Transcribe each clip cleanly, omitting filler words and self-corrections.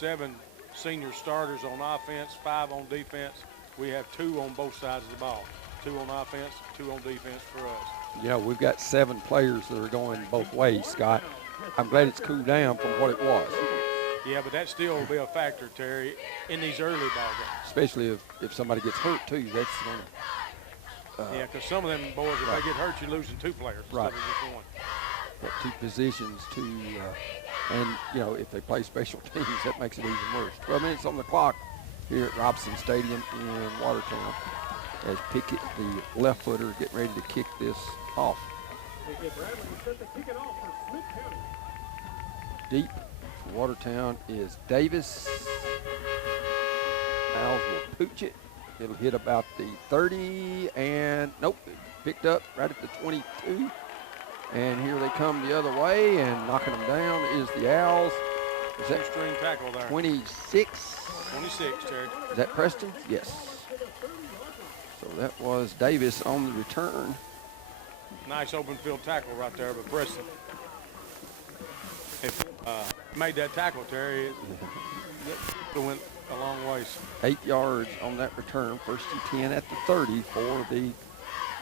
7 senior starters on offense, 5 on defense. We have 2 on both sides of the ball. 2 on offense, 2 on defense for us. You know, we've got 7 players that are going both ways, Scott. I'm glad it's cooled down from what it was. Yeah, but that still will be a factor, Terry, in these early ball games. Especially if somebody gets hurt, too. That's going to yeah, because some of them boys, if they get hurt, you're losing 2 players instead of just 1. Got 2 positions, and, you know, if they play special teams, that makes it even worse. 12 minutes on the clock here at Robson Stadium in Watertown as Pickett, the left footer, getting ready to kick this off. Deep for Watertown is Davis. Owls will pooch it. It'll hit about the 30, and nope, picked up right at the 22. And here they come the other way, and knocking them down is the Owls. Is that string tackle there? 26. 26, Terry. Is that Preston? Yes. So that was Davis on the return. Nice open field tackle right there, but Preston made that tackle, Terry. It went a long ways. 8 yards on that return. First and 10 at the 30 for the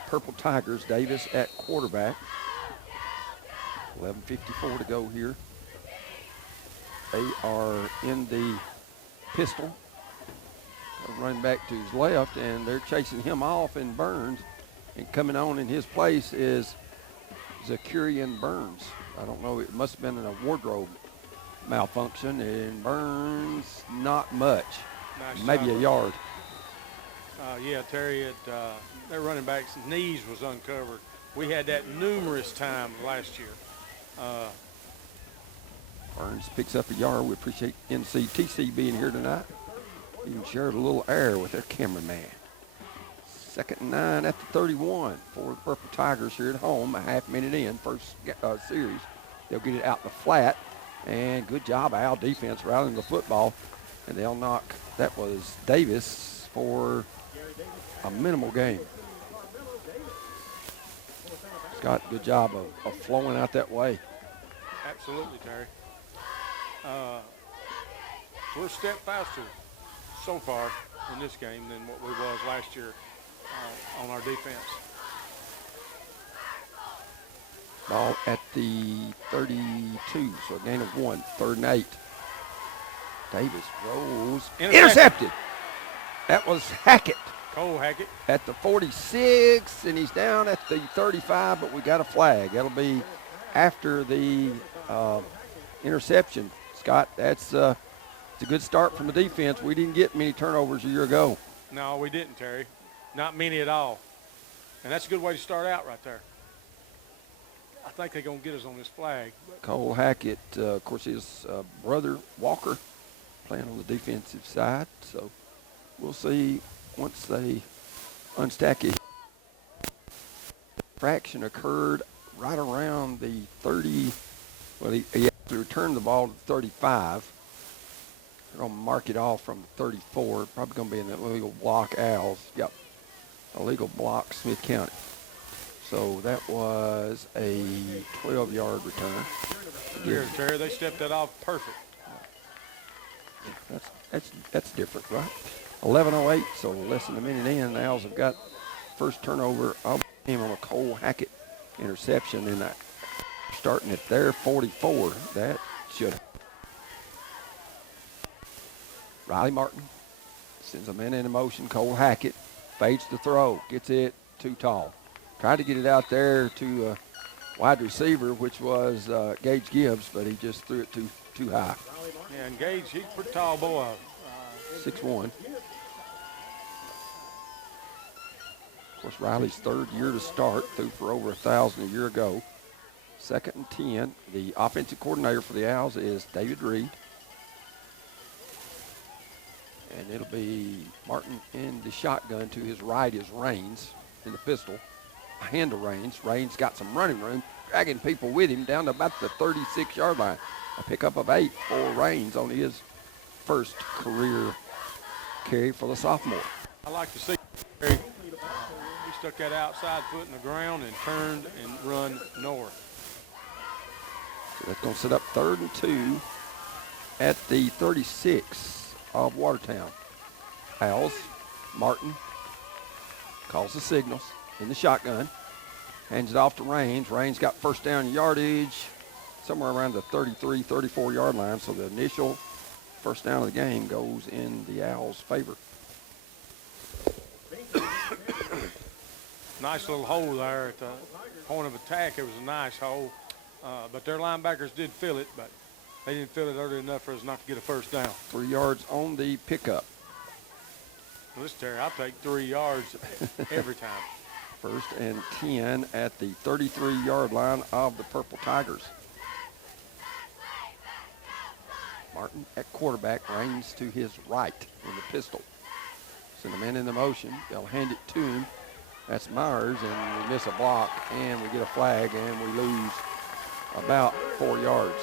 Purple Tigers. Davis at quarterback. 11:54 to go here. They are in the pistol. Running back to his left, and they're chasing him off in Burns. And coming on in his place is Zakurian Burns. I don't know, it must have been a wardrobe malfunction. And Burns, not much. Nice maybe job. A yard. Yeah, Terry, their running back's knees was uncovered. We had that numerous times last year. Burns picks up a yard. We appreciate NCTV being here tonight. Even shared a little air with their cameraman. 2nd and 9 at the 31 for the Purple Tigers here at home. A half minute in, first series. They'll get it out the flat. And good job, Al defense rallying the football. And they'll knock, that was Davis for a minimal gain. Scott, good job of flowing out that way. Absolutely, Terry. We're a step faster so far in this game than what we was last year on our defense. Ball at the 32, so a gain of 1, 3rd and 8. Davis rolls. Intercepted. That was Hackett. Cole Hackett. At the 46, and he's down at the 35, but we got a flag. That'll be after the interception. Scott, it's a good start from the defense. We didn't get many turnovers a year ago. No, we didn't, Terry. Not many at all. And that's a good way to start out right there. I think they're going to get us on this flag. Cole Hackett, of course, his brother Walker playing on the defensive side. So we'll see once they unstack it. The fraction occurred right around the 30. Well, he actually returned the ball to 35. They're going to mark it off from 34. Probably going to be an illegal block, Owls. Yep, illegal block, Smith County. So that was a 12-yard return. Here, Terry, they stepped that off perfect. That's different, right? 11:08, so less than a minute in. The Owls have got first turnover of the game on a Cole Hackett interception, and that starting at their 44. That should. Riley Martin sends a man in motion. Cole Hackett fades the throw, gets it too tall. Tried to get it out there to wide receiver, which was Gage Gibbs, but he just threw it too high. Yeah, and Gage, he's a pretty tall boy. 6'1". Of course, Riley's 3rd year to start, threw for over 1,000 a year ago. 2nd and 10. The offensive coordinator for the Owls is David Reed. And it'll be Martin in the shotgun. To his right is Raines in the pistol. Handle Raines. Raines got some running room, dragging people with him down to about the 36-yard line. A pickup of 8 for Raines on his first career carry for the sophomore. I like to see he stuck that outside foot in the ground and turned and run north. So that's going to set up 3rd and 2 at the 36 of Watertown. Owls, Martin calls the signals in the shotgun. Hands it off to Raines. Raines got first down yardage somewhere around the 33, 34-yard line. So the initial first down of the game goes in the Owls' favor. Nice little hole there at the point of attack. It was a nice hole. But their linebackers did fill it, but they didn't fill it early enough for us not to get a first down. 3 yards on the pickup. Well, this Terry, I'll take 3 yards every time. First and 10 at the 33-yard line of the Purple Tigers. Martin at quarterback, Raines to his right in the pistol. Send a man in the motion. They'll hand it to him. That's Myers, and we miss a block, and we get a flag, and we lose about 4 yards.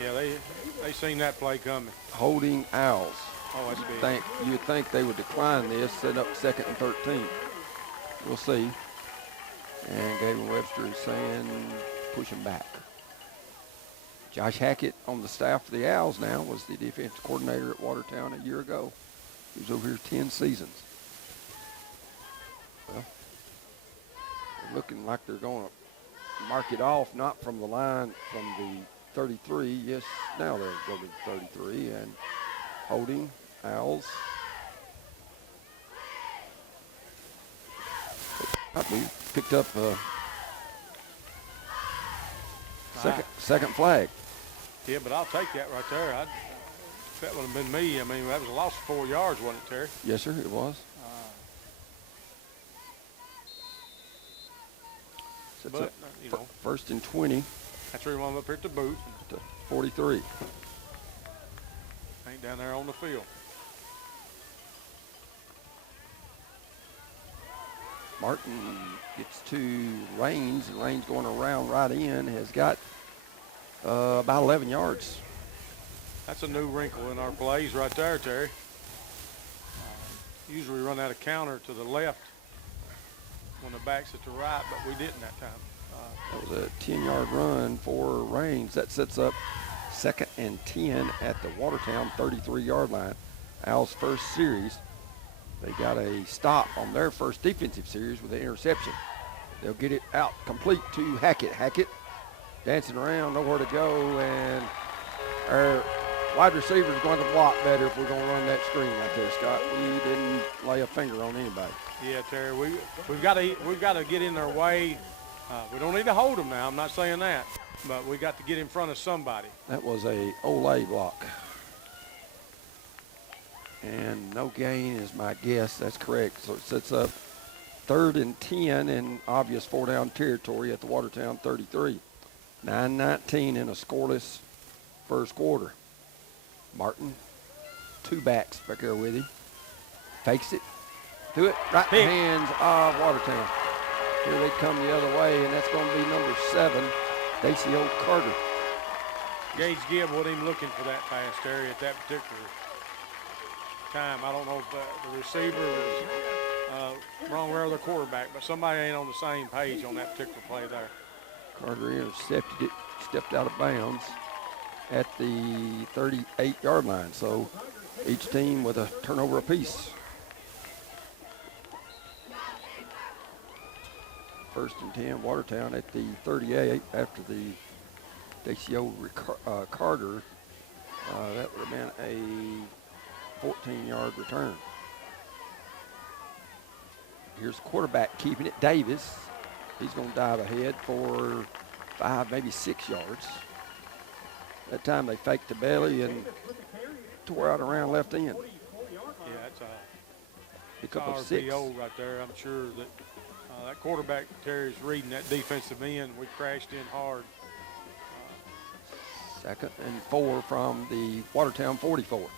Yeah, they seen that play coming. Holding Owls. Oh, that's big. You'd think they would decline this, set up 2nd and 13. We'll see. And Gavin Webster is saying push him back. Josh Hackett on the staff of the Owls now, was the defensive coordinator at Watertown a year ago. He was over here 10 seasons. Well, they're looking like they're going to mark it off, not from the line, from the 33. Yes, now they're going to the 33 and holding Owls. We picked up second flag. Yeah, but I'll take that right there. If that would have been me, I mean, that was a loss of 4 yards, wasn't it, Terry? Yes, sir, it was. But, you know. First and 20. That's where you want them up here at the booth. To 43. Ain't down there on the field. Martin gets to Raines, and Raines going around right in, has got about 11 yards. That's a new wrinkle in our plays right there, Terry. Usually we run out of counter to the left when the back's at the right, but we didn't that time. That was a 10-yard run for Raines. That sets up 2nd and 10 at the Watertown 33-yard line. Owls' first series. They got a stop on their first defensive series with an interception. They'll get it out complete to Hackett. Hackett dancing around, nowhere to go, and our wide receiver is going to block better if we're going to run that screen right there, Scott. We didn't lay a finger on anybody. Yeah, Terry, we've got to get in their way. We don't need to hold them now. I'm not saying that, but we got to get in front of somebody. That was a Olay block. And no gain is my guess. That's correct. So it sets up 3rd and 10 in obvious 4-down territory at the Watertown 33. 9-19 in a scoreless first quarter. Martin, 2 backs back there with him. Fakes it. Do it right in the hands of Watertown. Here they come the other way, and that's going to be number 7, Dacio Carter. Gage Gibb wasn't even looking for that pass, Terry, at that particular time. I don't know if the receiver was wrong with the quarterback, but somebody ain't on the same page on that particular play there. Carter intercepted it, stepped out of bounds at the 38-yard line. So each team with a turnover apiece. 1st and 10, Watertown at the 38 after the Dacio Carter. That would have been a 14-yard return. Here's quarterback keeping it, Davis. He's going to dive ahead for 5, maybe 6 yards. That time they faked the belly and tore out around left end. Yeah, that's pick up a 6. RPO right there. I'm sure that that quarterback, Terry's reading that defensive end. We crashed in hard. 2nd and 4 from the Watertown 44.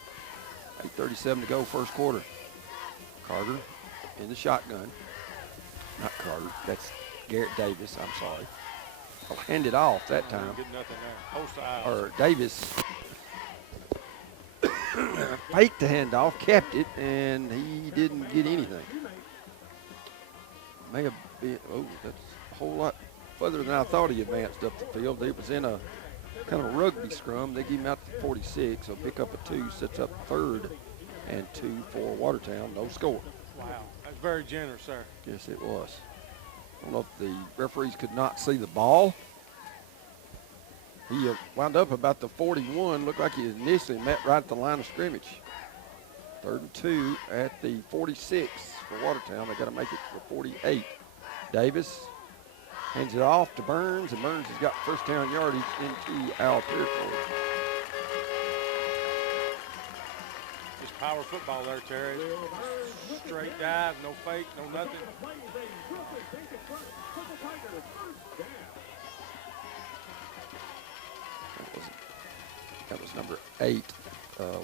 8:37 to go, first quarter. Carter in the shotgun. Not Carter, that's Garrett Davis, I'm sorry. I'll hand it off that time. Get nothing there. Post to Owls. Or Davis faked the handoff, kept it, and he didn't get anything. May have been, oh, that's a whole lot further than I thought he advanced up the field. It was in a kind of a rugby scrum. They give him out to 46, so pick up a 2, sets up 3rd and 2 for Watertown. No score. Wow, that's very generous, sir. Yes, it was. I don't know if the referees could not see the ball. He wound up about the 41. Looked like he initially met right at the line of scrimmage. 3rd and 2 at the 46 for Watertown. They got to make it for 48. Davis hands it off to Burns, and Burns has got first down yardage into Owl territory. Just power football there, Terry. Straight dive, no fake, no nothing. That was number 8,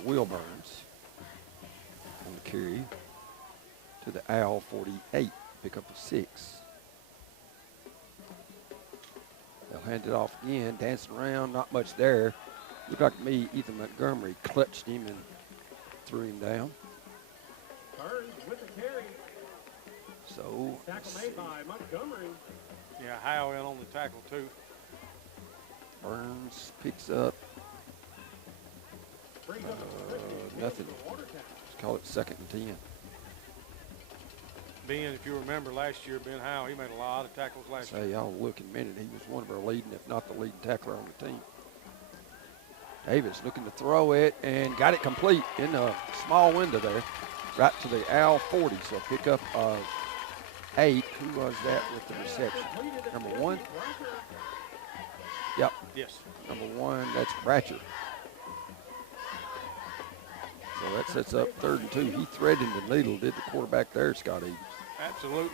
Will Burns, on the carry to the Owl 48, pick up a 6. They'll hand it off again, dancing around, not much there. Looked like to me Ethan Montgomery clutched him and threw him down. Burns with the carry. So, Tackle made by Montgomery. Yeah, Howe in on the tackle too. Burns picks up nothing. Let's call it 2nd and 10. Ben, if you remember last year, Ben Howe, he made a lot of tackles last year. Say, I'll look in a minute. He was one of our leading, if not the leading tackler on the team. Davis looking to throw it and got it complete in a small window there, right to the Owl 40. So pick up of 8. Who was that with the reception? Number 1? Yep. Yes. Number 1, that's Bratcher. So that sets up 3rd and 2. He threaded the needle, did the quarterback there, Scott Evans. Absolutely.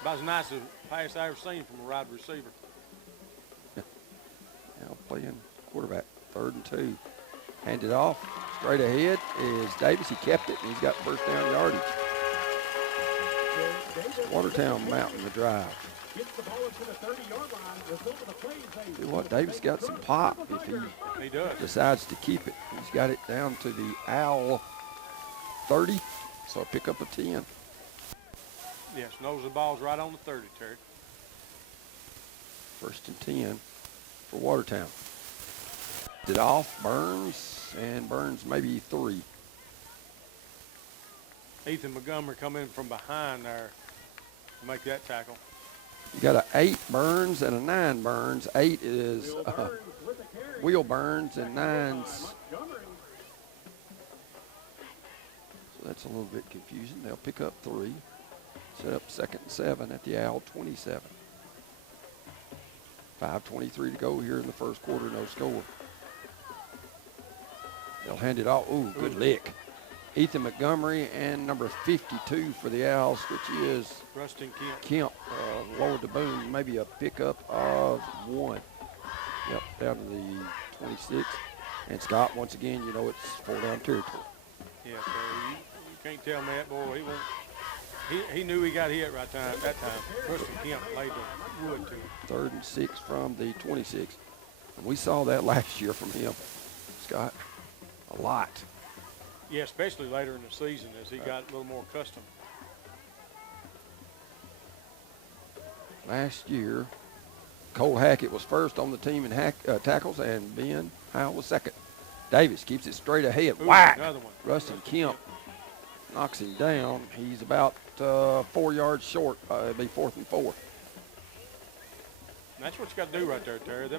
About as nice a pass I ever seen from a wide receiver. Now playing quarterback, 3rd and 2. Hand it off, straight ahead is Davis. He kept it, and he's got first down yardage. Watertown mounting the drive. Gets the ball into the 30-yard line. Result of the play is See what, Davis got some pop if He does. decides to keep it. He's got it down to the Owl 30, so pick up a 10. Yes, knows the ball's right on the 30, Terry. 1st and 10 for Watertown. It off, Burns, and Burns maybe 3. Ethan Montgomery come in from behind there to make that tackle. You got an 8 Burns and a 9 Burns. 8 is Will Burns, and 9's. So that's a little bit confusing. They'll pick up 3. Set up 2nd and 7 at the Owl 27. 5:23 to go here in the first quarter, no score. They'll hand it off. Ooh, good lick. Ethan Montgomery and number 52 for the Owls, which is Rustin Kemp. Kemp, lowered the boom, maybe a pickup of 1. Yep, down to the 26. And Scott, once again, you know it's 4-down territory. Yes, sir. You can't tell me that boy. He knew he got hit right at that time. Rustin Kemp laid the wood to him. 3rd and 6 from the 26. And we saw that last year from him, Scott, a lot. Yeah, especially later in the season as he got a little more accustomed. Last year, Cole Hackett was first on the team in tackles, and Ben Howell was 2nd. Davis keeps it straight ahead. Ooh, Whack! another one. Rustin Kemp knocks him down. He's about 4 yards short. It'll be 4th and 4. And that's what you got to do right there, Terry.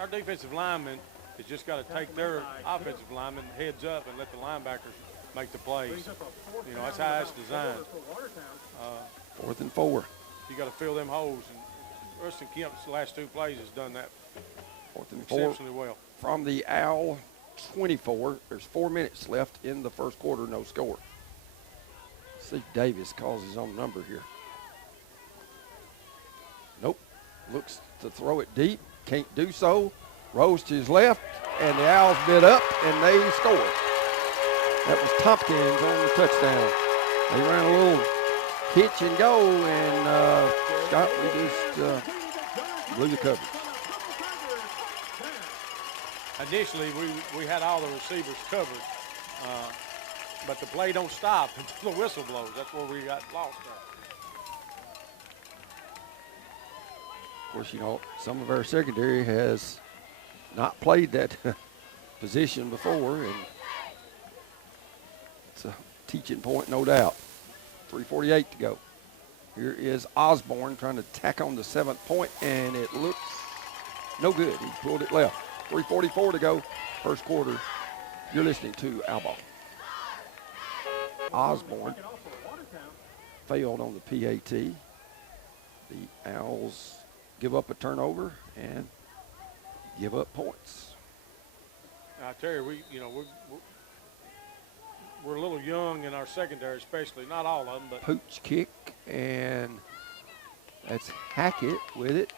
Our defensive linemen has just got to take their offensive linemen heads up and let the linebackers make the plays. You know, that's how it's designed. 4th and 4. You got to fill them holes. And Rustin Kemp's last 2 plays has done that 4th and 4 exceptionally well. from the Owl 24. There's 4 minutes left in the first quarter, no score. See if Davis calls his own number here. Nope. Looks to throw it deep. Can't do so. Rose to his left, and the Owls bid up, and they scored. That was Tompkins on the touchdown. They ran a little hitch and go, and Scott, we just blew the coverage. Initially, we had all the receivers covered, but the play don't stop until the whistle blows. That's where we got lost at. Of course, you know, some of our secondary has not played that position before, and it's a teaching point, no doubt. 3:48 to go. Here is Osborne trying to tack on the 7th point, and it looks no good. He pulled it left. 3:44 to go, first quarter. You're listening to Outlaw. Osborne failed on the PAT. The Owls give up a turnover and give up points. Terry, we're a little young in our secondary, especially. Not all of them, but Pooch kick, and that's Hackett with it.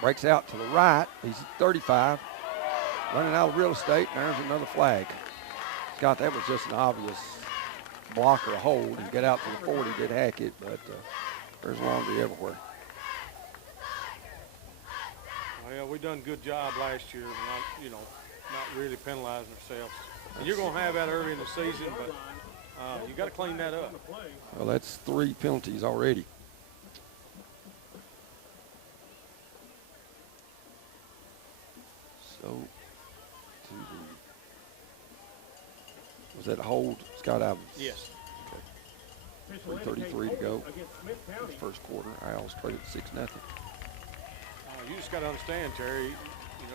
Breaks out to the right. He's at 35. Running out of real estate, and there's another flag. Scott, that was just an obvious block or a hold. He got out to the 40, did Hackett, but there's laundry everywhere. well, we done a good job last year, not really penalizing ourselves. And you're going to have that early in the season, but you got to clean that up. Well, that's 3 penalties already. So, was that a hold, Scott Evans? Yes. Okay. 3:33 to go. First quarter. Owls traded 6-0. You just got to understand, Terry,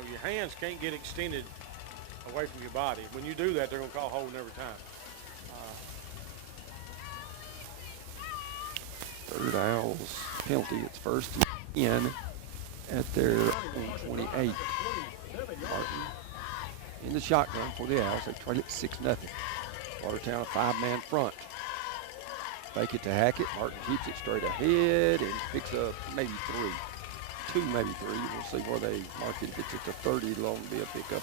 your hands can't get extended away from your body. When you do that, they're going to call holding every time. Third Owls penalty. It's first in at their 28. Martin in the shotgun for the Owls. They trail it 6-0. Watertown a 5-man front. Fake it to Hackett. Martin keeps it straight ahead and picks up maybe 3. 2, maybe 3. We'll see where they mark it. Gets it to 30. It'll only be a pickup.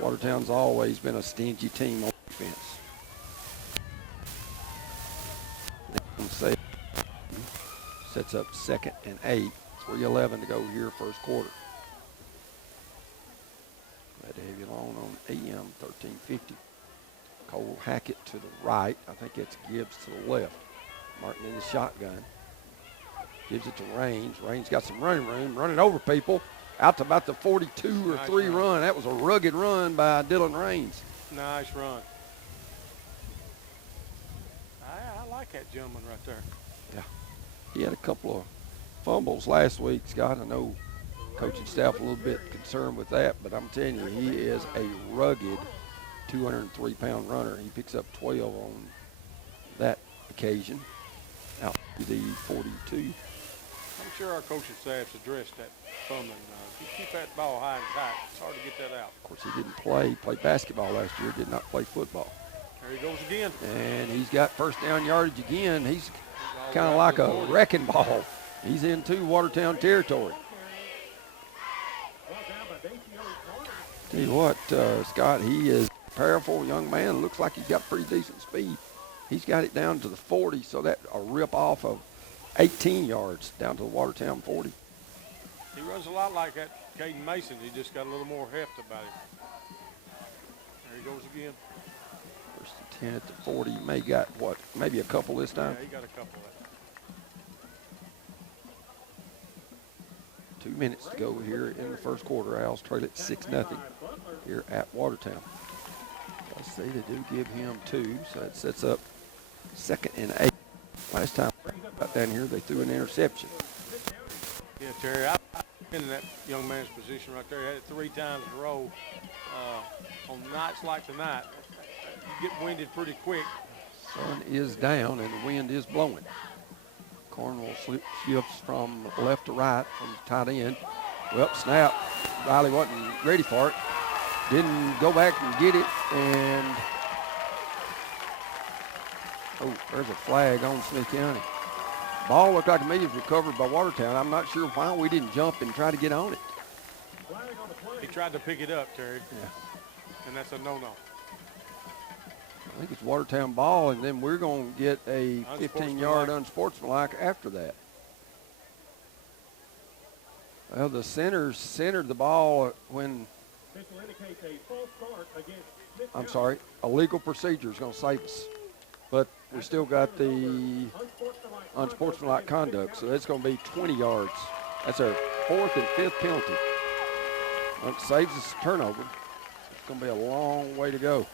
Watertown's always been a stingy team on defense. Sets up 2nd and 8. 3:11 to go here, first quarter. Glad to have you along on AM 1350. Cole Hackett to the right. I think it's Gibbs to the left. Martin in the shotgun. Gives it to Raines. Raines got some running room, running over people. Out to about the 42 or 3 run. That was a rugged run by Dylan Raines. Nice run. I like that gentleman right there. Yeah. He had a couple of fumbles last week, Scott. I know coaching staff a little bit concerned with that, but I'm telling you, he is a rugged 203-pound runner. He picks up 12 on that occasion. Out to the 42. I'm sure our coaching staff's addressed that fumbling. If you keep that ball high and tight, it's hard to get that out. Of course, he didn't play. He played basketball last year, did not play football. There he goes again. And he's got first down yardage again. He's kind of like a wrecking ball. He's into Watertown territory. Tell you what, Scott, he is a powerful young man. Looks like he's got pretty decent speed. He's got it down to the 40, so that a rip off of 18 yards down to the Watertown 40. He runs a lot like that Caden Mason. He just got a little more heft about him. There he goes again. First and 10 at the 40. May got what? Maybe a couple this time. Yeah, he got a couple of that. 2 minutes to go here in the first quarter. Owls trail it 6-0 here at Watertown. I say they do give him 2, so that sets up 2nd and 8. Last time got down here, they threw an interception. Yeah, Terry, I've been in that young man's position right there. He had it 3 times in a row. On nights like tonight, you get winded pretty quick. Sun is down and the wind is blowing. Cornwall shifts from left to right from tight end. Well, snap. Riley wasn't ready for it. Didn't go back and get it, and there's a flag on Smith County. Ball looked like to me it was recovered by Watertown. I'm not sure why we didn't jump and try to get on it. He tried to pick it up, Terry. Yeah. And that's a no-no. I think it's Watertown ball, and then we're going to get a 15-yard unsportsmanlike after that. Well, the centers centered the ball when, I'm sorry, a legal procedure is going to save us. But we still got the unsportsmanlike conduct, so it's going to be 20 yards. That's our 4th and 5th penalty. It saves us a turnover. It's going to be a long way to go.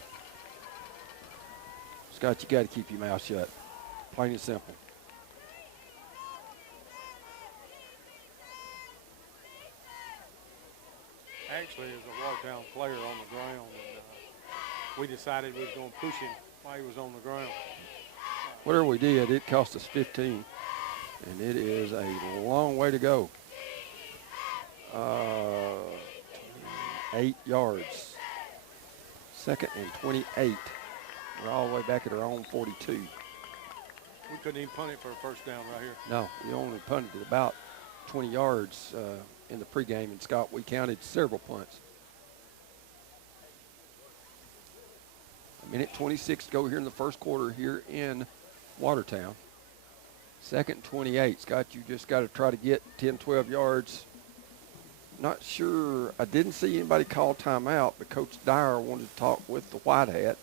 Scott, you got to keep your mouth shut. Plain and simple. Actually, there's a Watertown player on the ground, and we decided we was going to push him while he was on the ground. Whatever we did, it cost us 15, and it is a long way to go. 8 yards. 2nd and 28. We're all the way back at our own 42. We couldn't even punt it for a first down right here. No, we only punted it about 20 yards in the pregame, and Scott, we counted several punts. 1:26 to go here in the first quarter here in Watertown. 2nd and 28. Scott, you just got to try to get 10, 12 yards. Not sure. I didn't see anybody call timeout, but Coach Dyer wanted to talk with the White Hat.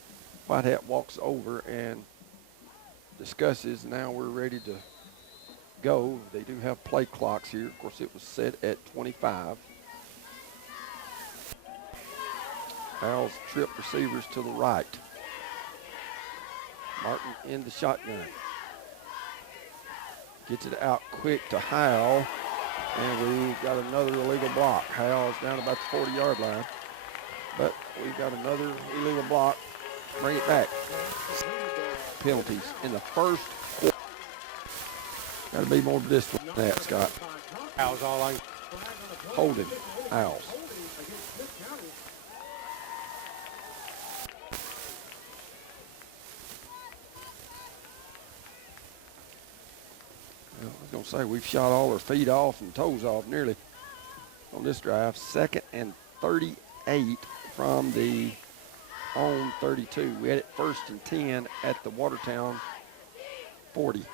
White Hat walks over and discusses. Now we're ready to go. They do have play clocks here. Of course, it was set at 25. Owls trip receivers to the right. Martin in the shotgun. Gets it out quick to Howell. And we've got another illegal block. Howell's down about the 40-yard line. But we've got another illegal block. Bring it back. Penalties in the first quarter. Got to be more disciplined than that, Scott. Owls all on. Holding. Owls. I was going to say, we've shot all our feet off and toes off nearly on this drive. 2nd and 38 from the own 32. We had it 1st and 10 at the Watertown 40.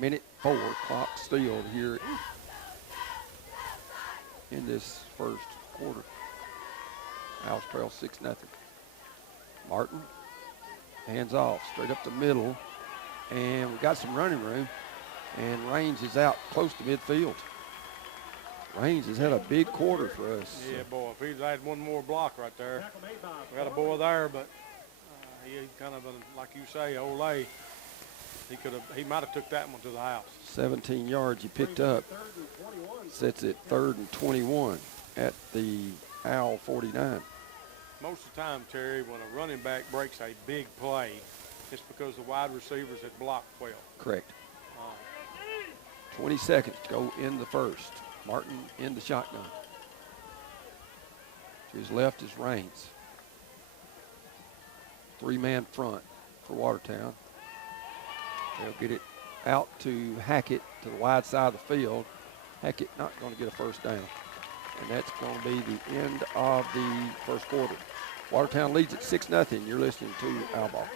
1:04 clock still here in this first quarter. Owls trail 6-0. Martin. Hands off, straight up the middle, and we got some running room, and Raines is out close to midfield. Raines has had a big quarter for us. Yeah, boy, if he'd had one more block right there. We got a boy there, but he kind of, like you say, Olay, he might have took that one to the house. 17 yards he picked up. Sets it 3rd and 21 at the Owl 49. Most of the time, Terry, when a running back breaks a big play, it's because the wide receivers had blocked well. Correct. 20 seconds to go in the first. Martin in the shotgun. To his left is Raines. 3-man front for Watertown. They'll get it out to Hackett to the wide side of the field. Hackett not going to get a first down. And that's going to be the end of the first quarter. Watertown leads at 6-0. You're listening to Owl Ball.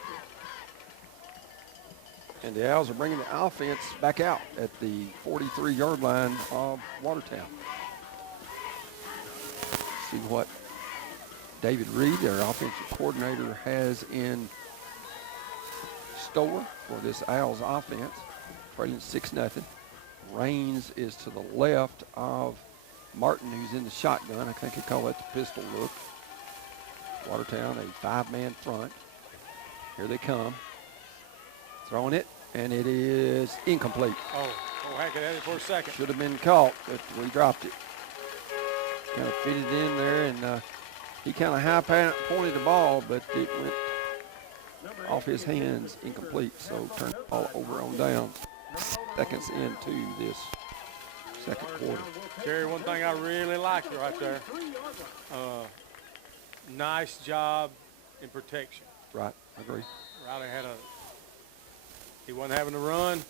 And the Owls are bringing the offense back out at the 43-yard line of Watertown. See what David Reed, their offensive coordinator, has in store for this Owls offense. Trailing 6-0. Raines is to the left of Martin, who's in the shotgun. I think they call that the pistol look. Watertown, a 5-man front. Here they come. Throwing it, and it is incomplete. Oh, Hackett had it for a second. Should have been caught, but we dropped it. Kind of fitted in there, and he kind of high pointed the ball, but it went off his hands, incomplete. So turn the ball over on down. Seconds into this second quarter. Terry, one thing I really liked right there, nice job in protection. Right, I agree. Riley he wasn't having to run.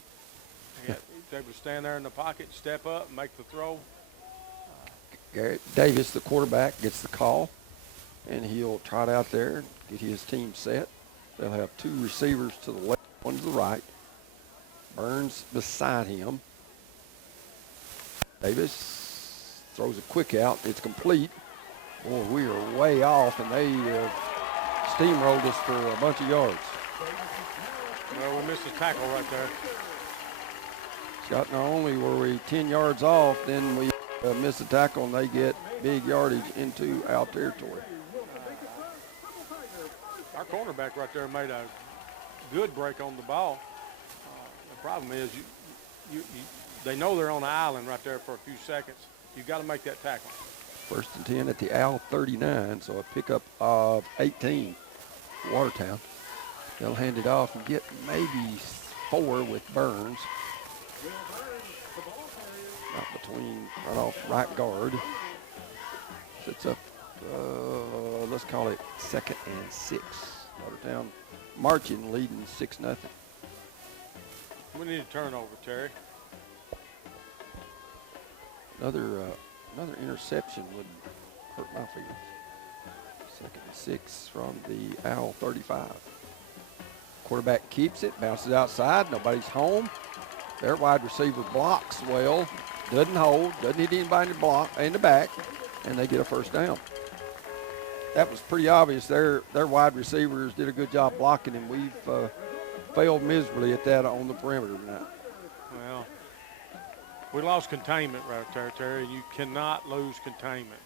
He was able to stand there in the pocket, step up, and make the throw. Garrett Davis, the quarterback, gets the call, and he'll trot out there, get his team set. They'll have 2 receivers to the left, 1 to the right. Burns beside him. Davis throws a quick out. It's complete. Boy, we are way off, and they have steamrolled us for a bunch of yards. Well, we missed a tackle right there. Scott, not only were we 10 yards off, then we miss a tackle and they get big yardage into our territory. Our cornerback right there made a good break on the ball. The problem is they know they're on the island right there for a few seconds. You've got to make that tackle. 1st and 10 at the Owl 39, so a pickup of 18 for Watertown. They'll hand it off and get maybe 4 with Burns. Not between, right off right guard. Sets up, let's call it 2nd and 6. Watertown marching, leading 6-0. We need a turnover, Terry. Another interception would hurt my feelings. 2nd and 6 from the Owl 35. Quarterback keeps it, bounces outside, nobody's home. Their wide receiver blocks well, doesn't hold, doesn't hit anybody in the back, and they get a 1st down. That was pretty obvious. Their wide receivers did a good job blocking, and we've failed miserably at that on the perimeter tonight. Well, we lost containment right there, Terry. You cannot lose containment.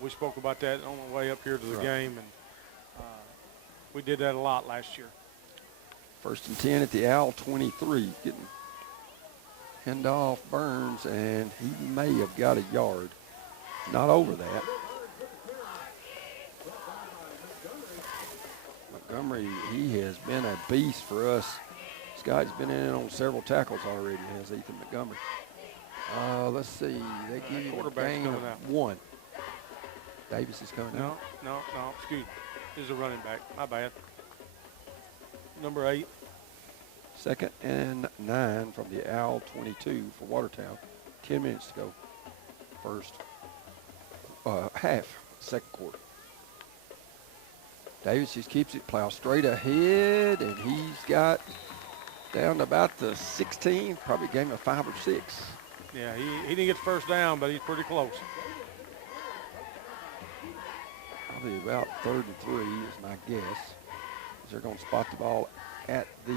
We spoke about that on the way up here to the game, and we did that a lot last year. 1st and 10 at the Owl 23. Getting handoff Burns, and he may have got a yard. Not over that. Montgomery, he has been a beast for us. Scott's been in on several tackles already, has Ethan Montgomery. Let's see. They give you a gain of 1. Davis is coming out. No, excuse me. This is a running back. My bad. Number 8. 2nd and 9 from the Owl 22 for Watertown. 10 minutes to go. First half, 2nd quarter. Davis just keeps it, plow straight ahead, and he's got down to about the 16, probably a game of 5 or 6. Yeah, he didn't get the 1st down, but he's pretty close. Probably about 3rd and 3 is my guess. They're going to spot the ball at the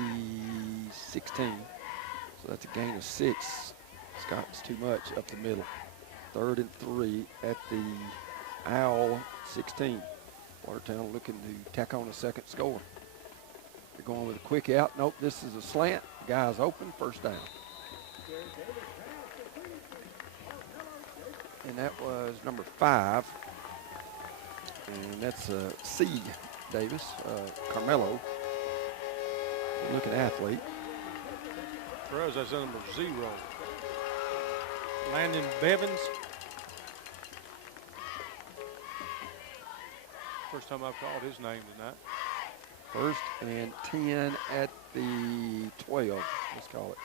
16. So that's a gain of 6. Scott's too much up the middle. 3rd and 3 at the Owl 16. Watertown looking to tack on a 2nd score. They're going with a quick out. Nope, this is a slant. Guy's open, 1st down. And that was number 5. And that's C. Davis, Carmelo. Looking athlete. For us, that's number 0. Landon Bevins. First time I've called his name tonight. 1st and 10 at the 12, let's call it.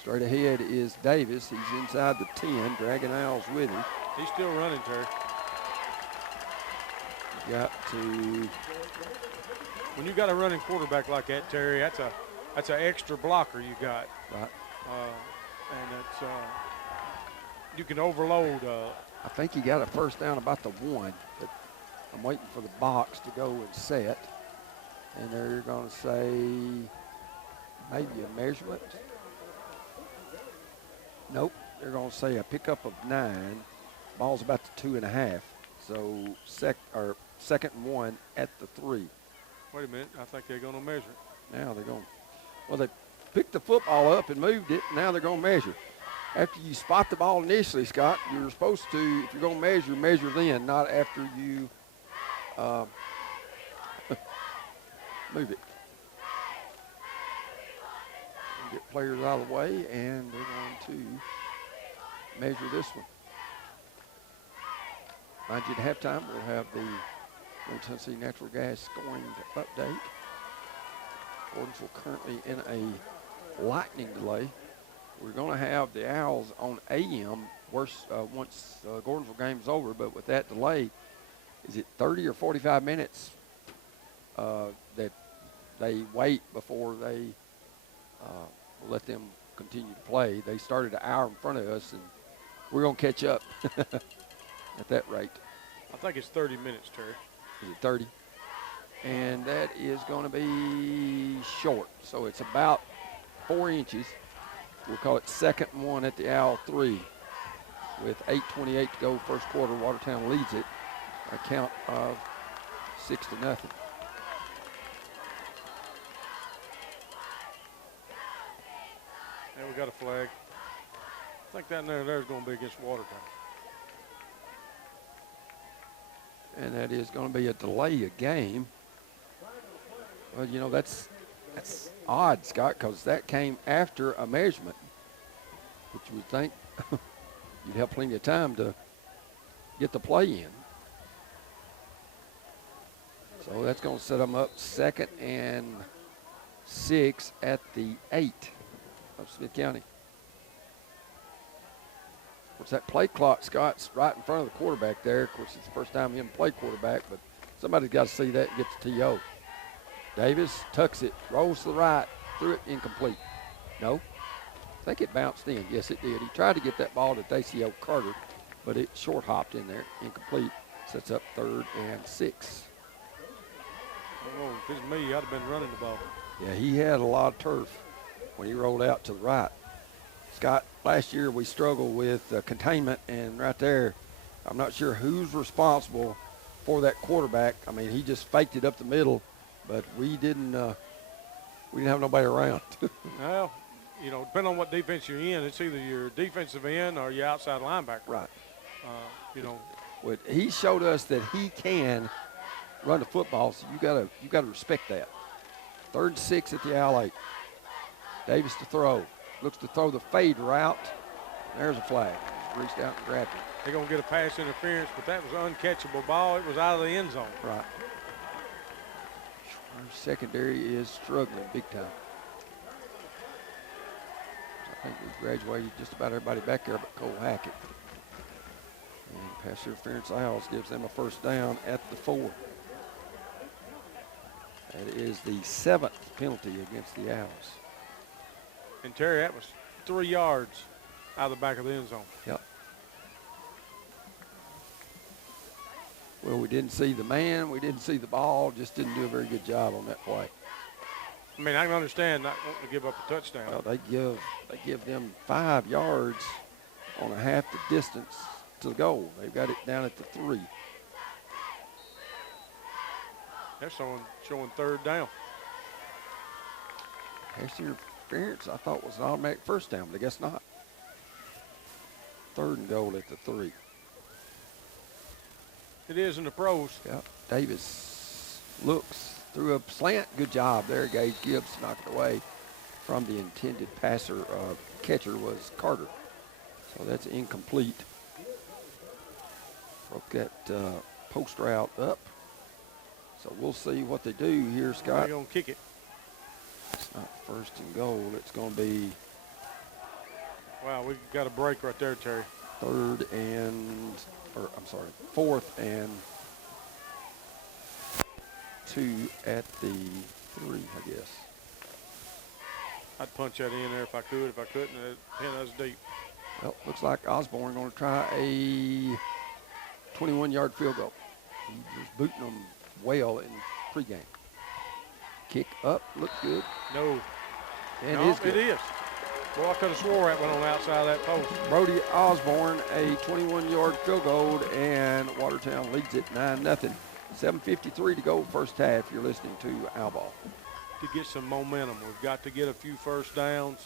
Straight ahead is Davis. He's inside the 10, dragging Owls with him. He's still running, Terry. When you got a running quarterback like that, Terry, that's an extra blocker you got. Right. And it's you can overload. I think he got a 1st down about the 1, but I'm waiting for the box to go and set. And they're going to say maybe a measurement. Nope. They're going to say a pickup of 9. Ball's about the 2.5. So 2nd and 1 at the 3. Wait a minute. I think they're going to measure it. Now they're going. Well, they picked the football up and moved it. Now they're going to measure. After you spot the ball initially, Scott, you're supposed to, if you're going to measure then, not after you move it. Get players out of the way, and they're going to measure this one. Mind you, at halftime, we'll have the Middle Tennessee Natural Gas scoring update. Gordonsville currently in a lightning delay. We're going to have the Owls on AM once Gordonsville game's over, but with that delay, is it 30 or 45 minutes that they wait before they let them continue to play? They started an hour in front of us, and we're going to catch up at that rate. I think it's 30 minutes, Terry. Is it 30? And that is going to be short. So it's about 4 inches. We'll call it 2nd and 1 at the Owl 3. With 8:28 to go, first quarter, Watertown leads it a count of 6-0. And we got a flag. I think that there's going to be against Watertown. And that is going to be a delay of game. Well, you know, that's odd, Scott, because that came after a measurement, which you would think you'd have plenty of time to get the play in. So that's going to set them up 2nd and 6 at the 8 of Smith County. Of course, that play clock, Scott's right in front of the quarterback there. Of course, it's the first time him play quarterback, but somebody's got to see that and get the TO. Davis tucks it, rolls to the right, threw it incomplete. No, I think it bounced in. Yes, it did. He tried to get that ball to Dacio Carter, but it short hopped in there, incomplete. Sets up 3rd and 6. Oh, if it's me, I'd have been running the ball. Yeah, he had a lot of turf when he rolled out to the right. Scott, last year we struggled with containment, and right there, I'm not sure who's responsible for that quarterback. I mean, he just faked it up the middle, but we didn't have nobody around. Well, you know, depending on what defense you're in, it's either your defensive end or your outside linebacker. Right. You know. Well, he showed us that he can run the football, so you gotta respect that. 3rd and 6 at the Owl 8. Davis to throw. Looks to throw the fade route. There's a flag. Reached out and grabbed it. They're going to get a pass interference, but that was an uncatchable ball. It was out of the end zone. Right. Our secondary is struggling big time. I think we graduated just about everybody back there but Cole Hackett. And pass interference Owls gives them a first down at the 4. That is the 7th penalty against the Owls. And Terry, that was 3 yards out of the back of the end zone. Yep. Well, we didn't see the man, we didn't see the ball, just didn't do a very good job on that play. I mean, I can understand not wanting to give up a touchdown. Well, they give them 5 yards on a half the distance to the goal. They've got it down at the 3. They're showing 3rd down. Pass interference, I thought was an automatic first down, but I guess not. 3rd and goal at the 3. It is in the pros. Yep. Davis looks through a slant. Good job there. Gage Gibbs knocked it away from the intended passer. Catcher was Carter. So that's incomplete. Broke that post route up. So we'll see what they do here, Scott. They're going to kick it. It's not 1st and goal. It's going to be. Wow, we got a break right there, Terry. 4th and 2 at the 3, I guess. I'd punch that in there if I could. If I couldn't, that's deep. Well, looks like Osborne going to try a 21-yard field goal. He was booting them well in pregame. Kick up, looked good. No. And no, is good. it is. Well, I could have swore that went on the outside of that post. Brody Osborne, a 21-yard field goal, and Watertown leads it 9-0. 7:53 to go, first half. You're listening to Owl Ball. To get some momentum, we've got to get a few first downs.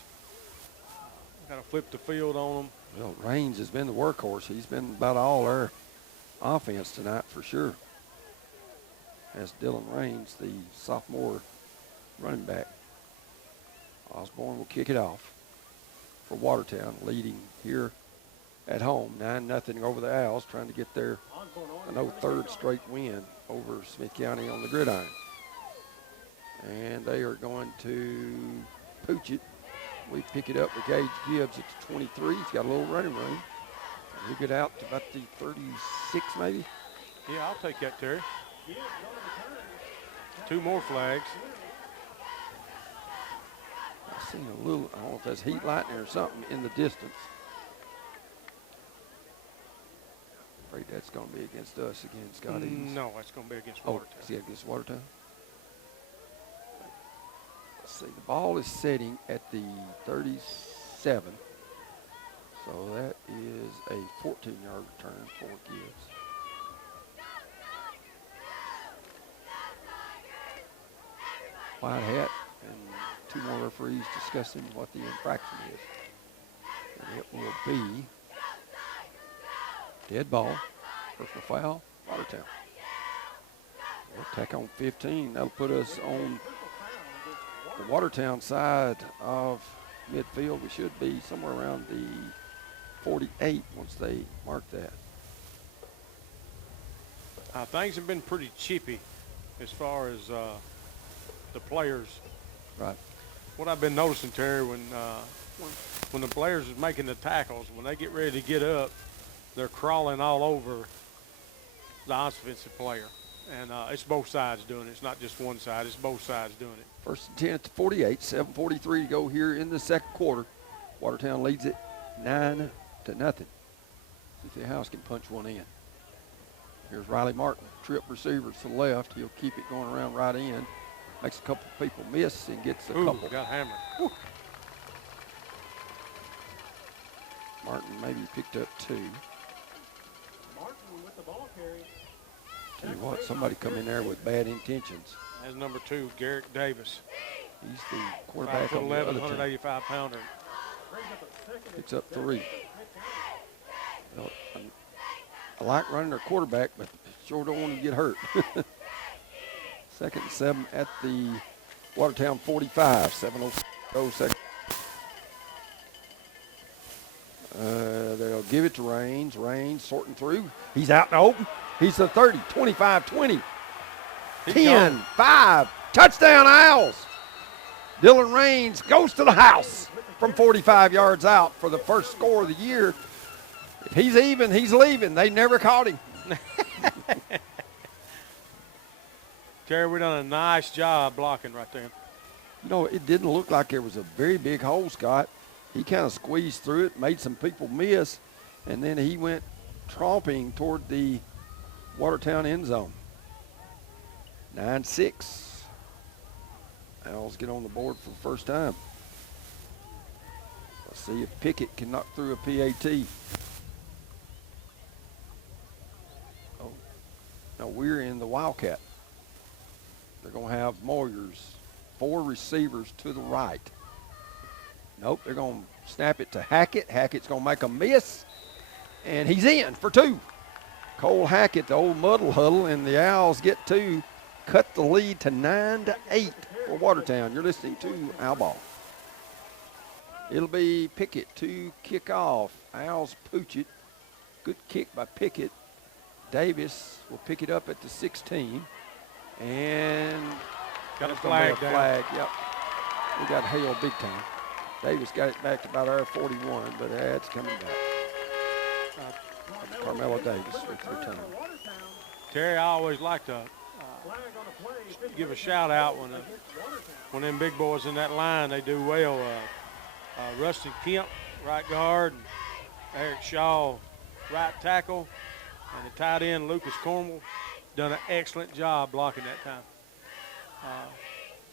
Got to flip the field on them. Well, Raines has been the workhorse. He's been about all our offense tonight for sure. As Dylan Raines, the sophomore running back. Osborne will kick it off for Watertown, leading here at home, 9-0 over the Owls, trying to get their, 3rd straight win over Smith County on the gridiron. And they are going to pooch it. We pick it up with Gage Gibbs at the 23. He's got a little running room. We get out to about the 36 maybe. Yeah, I'll take that, Terry. 2 more flags. I've seen a little, I don't know if that's heat lightning or something in the distance. Afraid that's going to be against us again, Scott Eads. No, it's going to be against Oh, Watertown. is it against Watertown? Let's see, the ball is setting at the 37. So that is a 14-yard return for Gibbs. White hat and two more referees discussing what the infraction is. And it will be dead ball, personal foul, Watertown. We'll tack on 15. That'll put us on the Watertown side of midfield. We should be somewhere around the 48 once they mark that. Things have been pretty chippy as far as the players. Right. What I've been noticing, Terry, when the players is making the tackles, when they get ready to get up, they're crawling all over the offensive player. And it's both sides doing it. It's not just one side. It's both sides doing it. First and 10 at the 48. 7:43 to go here in the second quarter. Watertown leads it 9-0. See if the house can punch one in. Here's Riley Martin, trip receiver to the left. He'll keep it going around right in. Makes a couple people miss and gets a couple. Got hammered. Whew. Martin maybe picked up two. Martin with the ball carry. Tell you what, somebody come in there with bad intentions. That's number 2, Garrick Davis. He's the quarterback on the 5'11", other team. 185-pounder. Picks up 3. Well, I like running their quarterback, but sure don't want to get hurt. Second and 7 at the Watertown 45. 7:06 second. They'll give it to Raines. Raines sorting through. He's out in the open. He's the 30, 25, 20, 10, 5. Touchdown, Owls. Dylan Raines goes to the house from 45 yards out for the first score of the year. If he's even, he's leaving. They never caught him. Terry, we done a nice job blocking right there. You know, it didn't look like there was a very big hole, Scott. He kind of squeezed through it, made some people miss, and then he went tromping toward the Watertown end zone. 9-6. Owls get on the board for the first time. Let's see if Pickett can knock through a PAT. Oh, now we're in the Wildcat. They're going to have Moyers, 4 receivers to the right. Nope, they're going to snap it to Hackett. Hackett's going to make a miss, and he's in for 2. Cole Hackett, the old muddle huddle, and the Owls get 2, cut the lead to 9-8 for Watertown. You're listening to Owl Ball. It'll be Pickett to kick off. Owls pooch it. Good kick by Pickett. Davis will pick it up at the 16. And got a flag down. Yep. We got hail big time. Davis got it back to about our 41, but that's coming back. Carmelo Davis with the return. Terry, I always like to give a shout out when them big boys in that line, they do well. Rusty Kemp, right guard, and Eric Shaw, right tackle, and the tight end, Lucas Cornwell, done an excellent job blocking that time.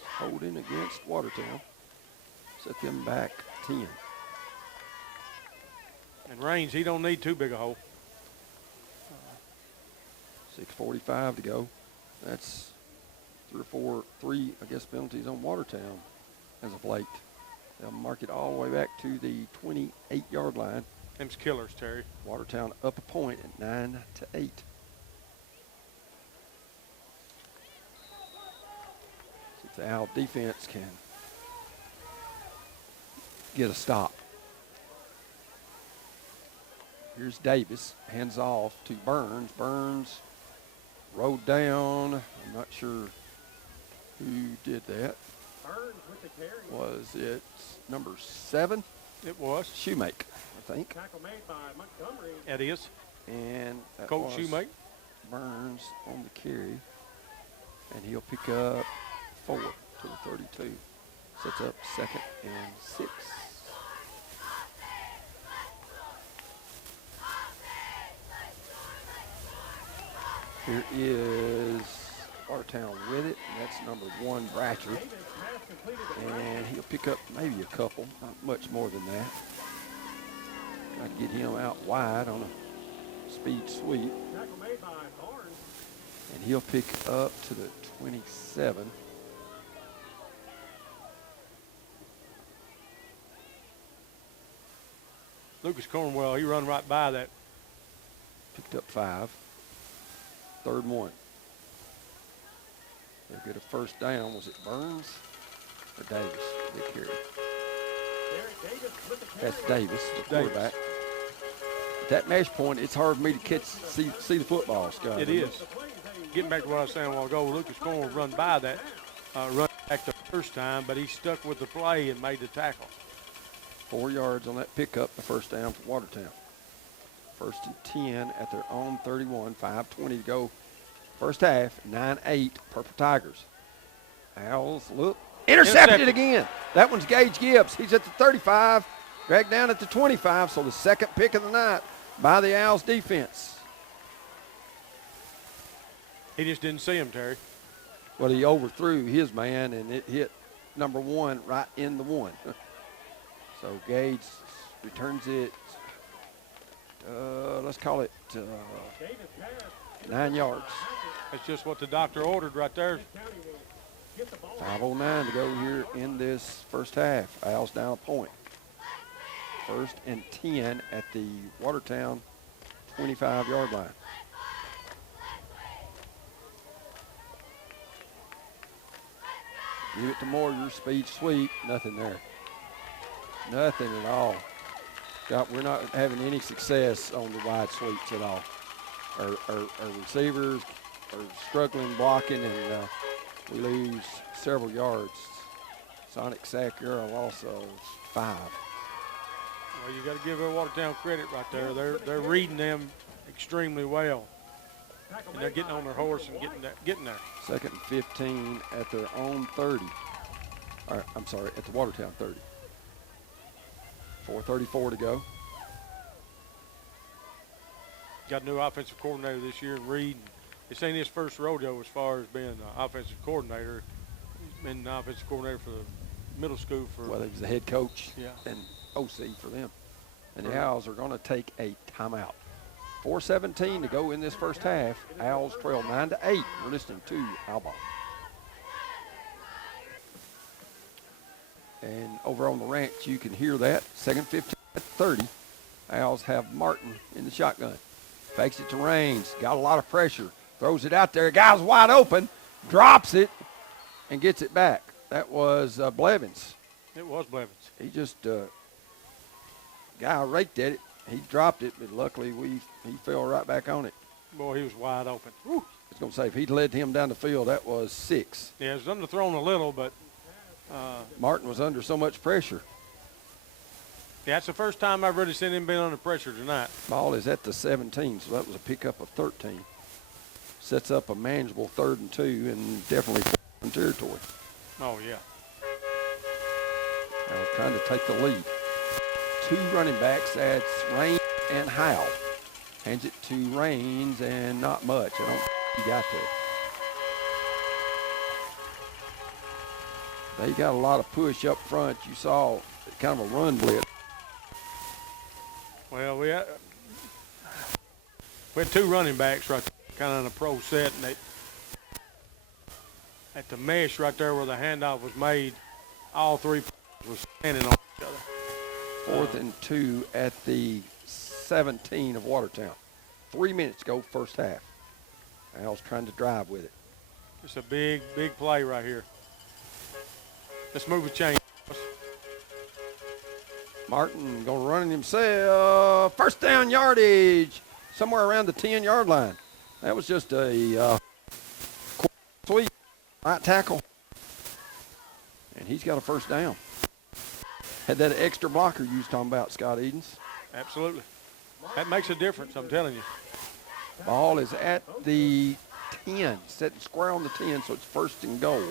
Holding against Watertown. Set them back 10. And Raines, he don't need too big a hole. 6:45 to go. That's 3, I guess, penalties on Watertown as of late. They'll mark it all the way back to the 28-yard line. Them's killers, Terry. Watertown up a point at 9-8. See if the Owl defense can get a stop. Here's Davis, hands off to Burns. Burns rode down. I'm not sure who did that. Burns with the carry. Was it number 7? It was. Shoemake, I think. Tackle made by Montgomery. It is. And that Coach was Shoemake. Burns on the carry. And he'll pick up 4 to the 32. Sets up 2nd and 6. Here is Watertown with it, and that's number 1, Bratcher. And he'll pick up maybe a couple, not much more than that. Try to get him out wide on a speed sweep. And he'll pick up to the 27. Lucas Cornwell, he run right by that. Picked up 5. 3rd and 1. They'll get a first down. Was it Burns or Davis? They carry. That's Davis, the quarterback. At that mesh point, it's hard for me to see the football, Scott. It is. Getting back to what I was saying a while ago, Lucas Cornwell run by that, run back the first time, but he stuck with the play and made the tackle. 4 yards on that pickup, the first down for Watertown. 1st and 10 at their own 31, 5:20 to go. First half, 9-8, Purple Tigers. Owls look. Intercepted again. That one's Gage Gibbs. He's at the 35, dragged down at the 25, so the second pick of the night by the Owls defense. He just didn't see him, Terry. Well, he overthrew his man, and it hit number 1 right in the 1. So Gage returns it, let's call it 9 yards. That's just what the doctor ordered right there. 5:09 to go here in this first half. Owls down a point. 1st and 10 at the Watertown 25-yard line. Give it to Moyer, speed sweep, nothing there. Nothing at all. We're not having any success on the wide sweeps at all. Our receivers are struggling blocking, and we lose several yards. Sonic sack here, a loss of 5. Well, you got to give Watertown credit right there. They're reading them extremely well, and they're getting on their horse and getting there. 2nd and 15 at their own 30. I'm sorry, at the Watertown 30. 4:34 to go. Got a new offensive coordinator this year in Reed. This ain't his first rodeo as far as being an offensive coordinator. He's been an offensive coordinator for the middle school for. Well, he was the head coach Yeah. and OC for them. And the Owls are going to take a timeout. 4:17 to go in this first half. Owls trail 9-8. We're listening to Owl. And over on the ranch, you can hear that. 2nd 15 at 30. Owls have Martin in the shotgun. Fakes it to Raines. Got a lot of pressure. Throws it out there. Guy's wide open. Drops it and gets it back. That was Blevins. It was Blevins. He just, guy raked at it. He dropped it, but luckily he fell right back on it. Boy, he was wide open. Woo. I was going to say, if he'd led him down the field, that was 6. Yeah, it was underthrown a little, but. Martin was under so much pressure. Yeah, that's the first time I've really seen him being under pressure tonight. Ball is at the 17, so that was a pickup of 13. Sets up a manageable 3rd and 2 and definitely in territory. Oh, yeah. Trying to take the lead. 2 running backs, that's Raines and Howell. Hands it to Raines, and not much. I don't think he got there. They got a lot of push up front. You saw kind of a run blitz. Well, we had 2 running backs right there, kind of in a pro set, and at the mesh right there where the handoff was made, all 3 was standing on each other. 4th and 2 at the 17 of Watertown. 3 minutes to go, first half. Al's trying to drive with it. It's a big, big play right here. Let's move a chain. Martin going to run it himself. First down yardage, somewhere around the 10-yard line. That was just a sweep, right tackle. And he's got a first down. Had that extra blocker you was talking about, Scott Edens. Absolutely. That makes a difference, I'm telling you. Ball is at the 10, set square on the 10, so it's 1st and goal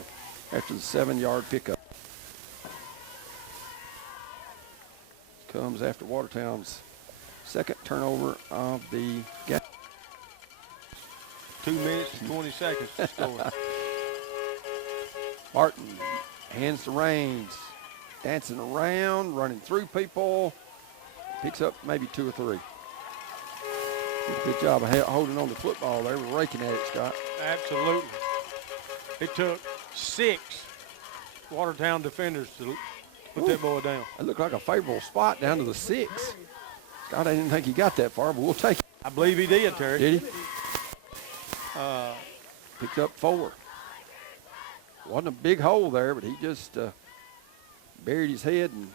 after the 7-yard pickup. Comes after Watertown's second turnover of the game. 2 minutes and 20 seconds to score. Martin hands to Raines, dancing around, running through people, picks up maybe 2 or 3. Did a good job of holding on the football there. We're raking at it, Scott. Absolutely. It took 6 Watertown defenders to put that boy down. It looked like a favorable spot down to the 6. Scott, I didn't think he got that far, but we'll take it. I believe he did, Terry. Did he? Picked up 4. Wasn't a big hole there, but he just buried his head. And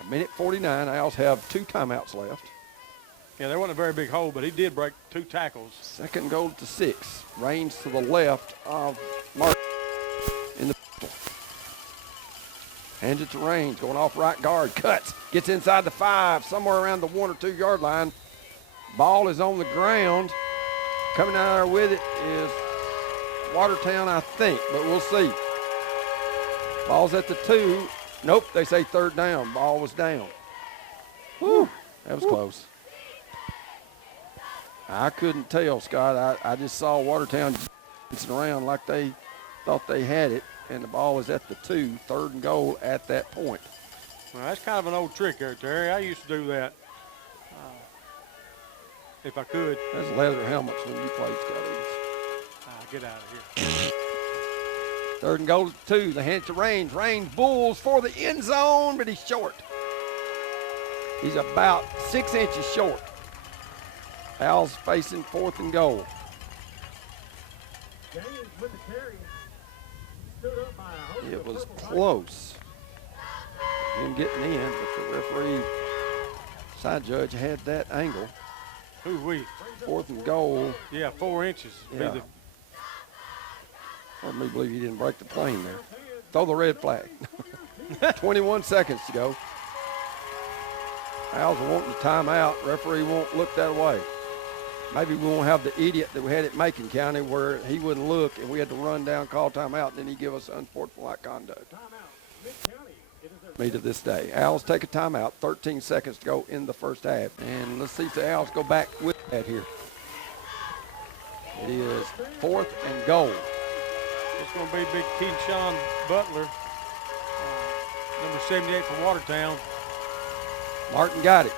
a minute 49. Owls have 2 timeouts left. Yeah, there wasn't a very big hole, but he did break 2 tackles. Second goal to 6. Raines to the left of Martin in the pistol. Hands it to Raines, going off right guard, cuts, gets inside the 5, somewhere around the 1 or 2 yard line. Ball is on the ground. Coming out there with it is Watertown, I think, but we'll see. Ball's at the 2. Nope, they say 3rd down. Ball was down. Whew, that was close. I couldn't tell, Scott. I just saw Watertown dancing around like they thought they had it, and the ball was at the 2, 3rd and goal at that point. Well, that's kind of an old trick there, Terry. I used to do that if I could. There's leather helmets when you played, Scott. Get out of here. 3rd and goal at 2. The hand to Raines. Raines bulls for the end zone, but he's short. He's about 6 inches short. Owls facing 4th and goal. James with the carry. Stood up by a host It of was purple close. Him getting in, but the referee, side judge, had that angle. Who we? 4th and goal. Yeah, 4 inches. Yeah. Or me believe he didn't break the plane there. Throw the red flag. 21 seconds to go. Owls are wanting a timeout. Referee won't look that way. Maybe we won't have the idiot that we had at Macon County where he wouldn't look and we had to run down, call timeout, and then he'd give us unsportsmanlike conduct. Me to this day. Owls take a timeout. 13 seconds to go in the first half. And let's see if the Owls go back with that here. It is 4th and goal. It's going to be big Keyshawn Butler, number 78 from Watertown. Martin got it.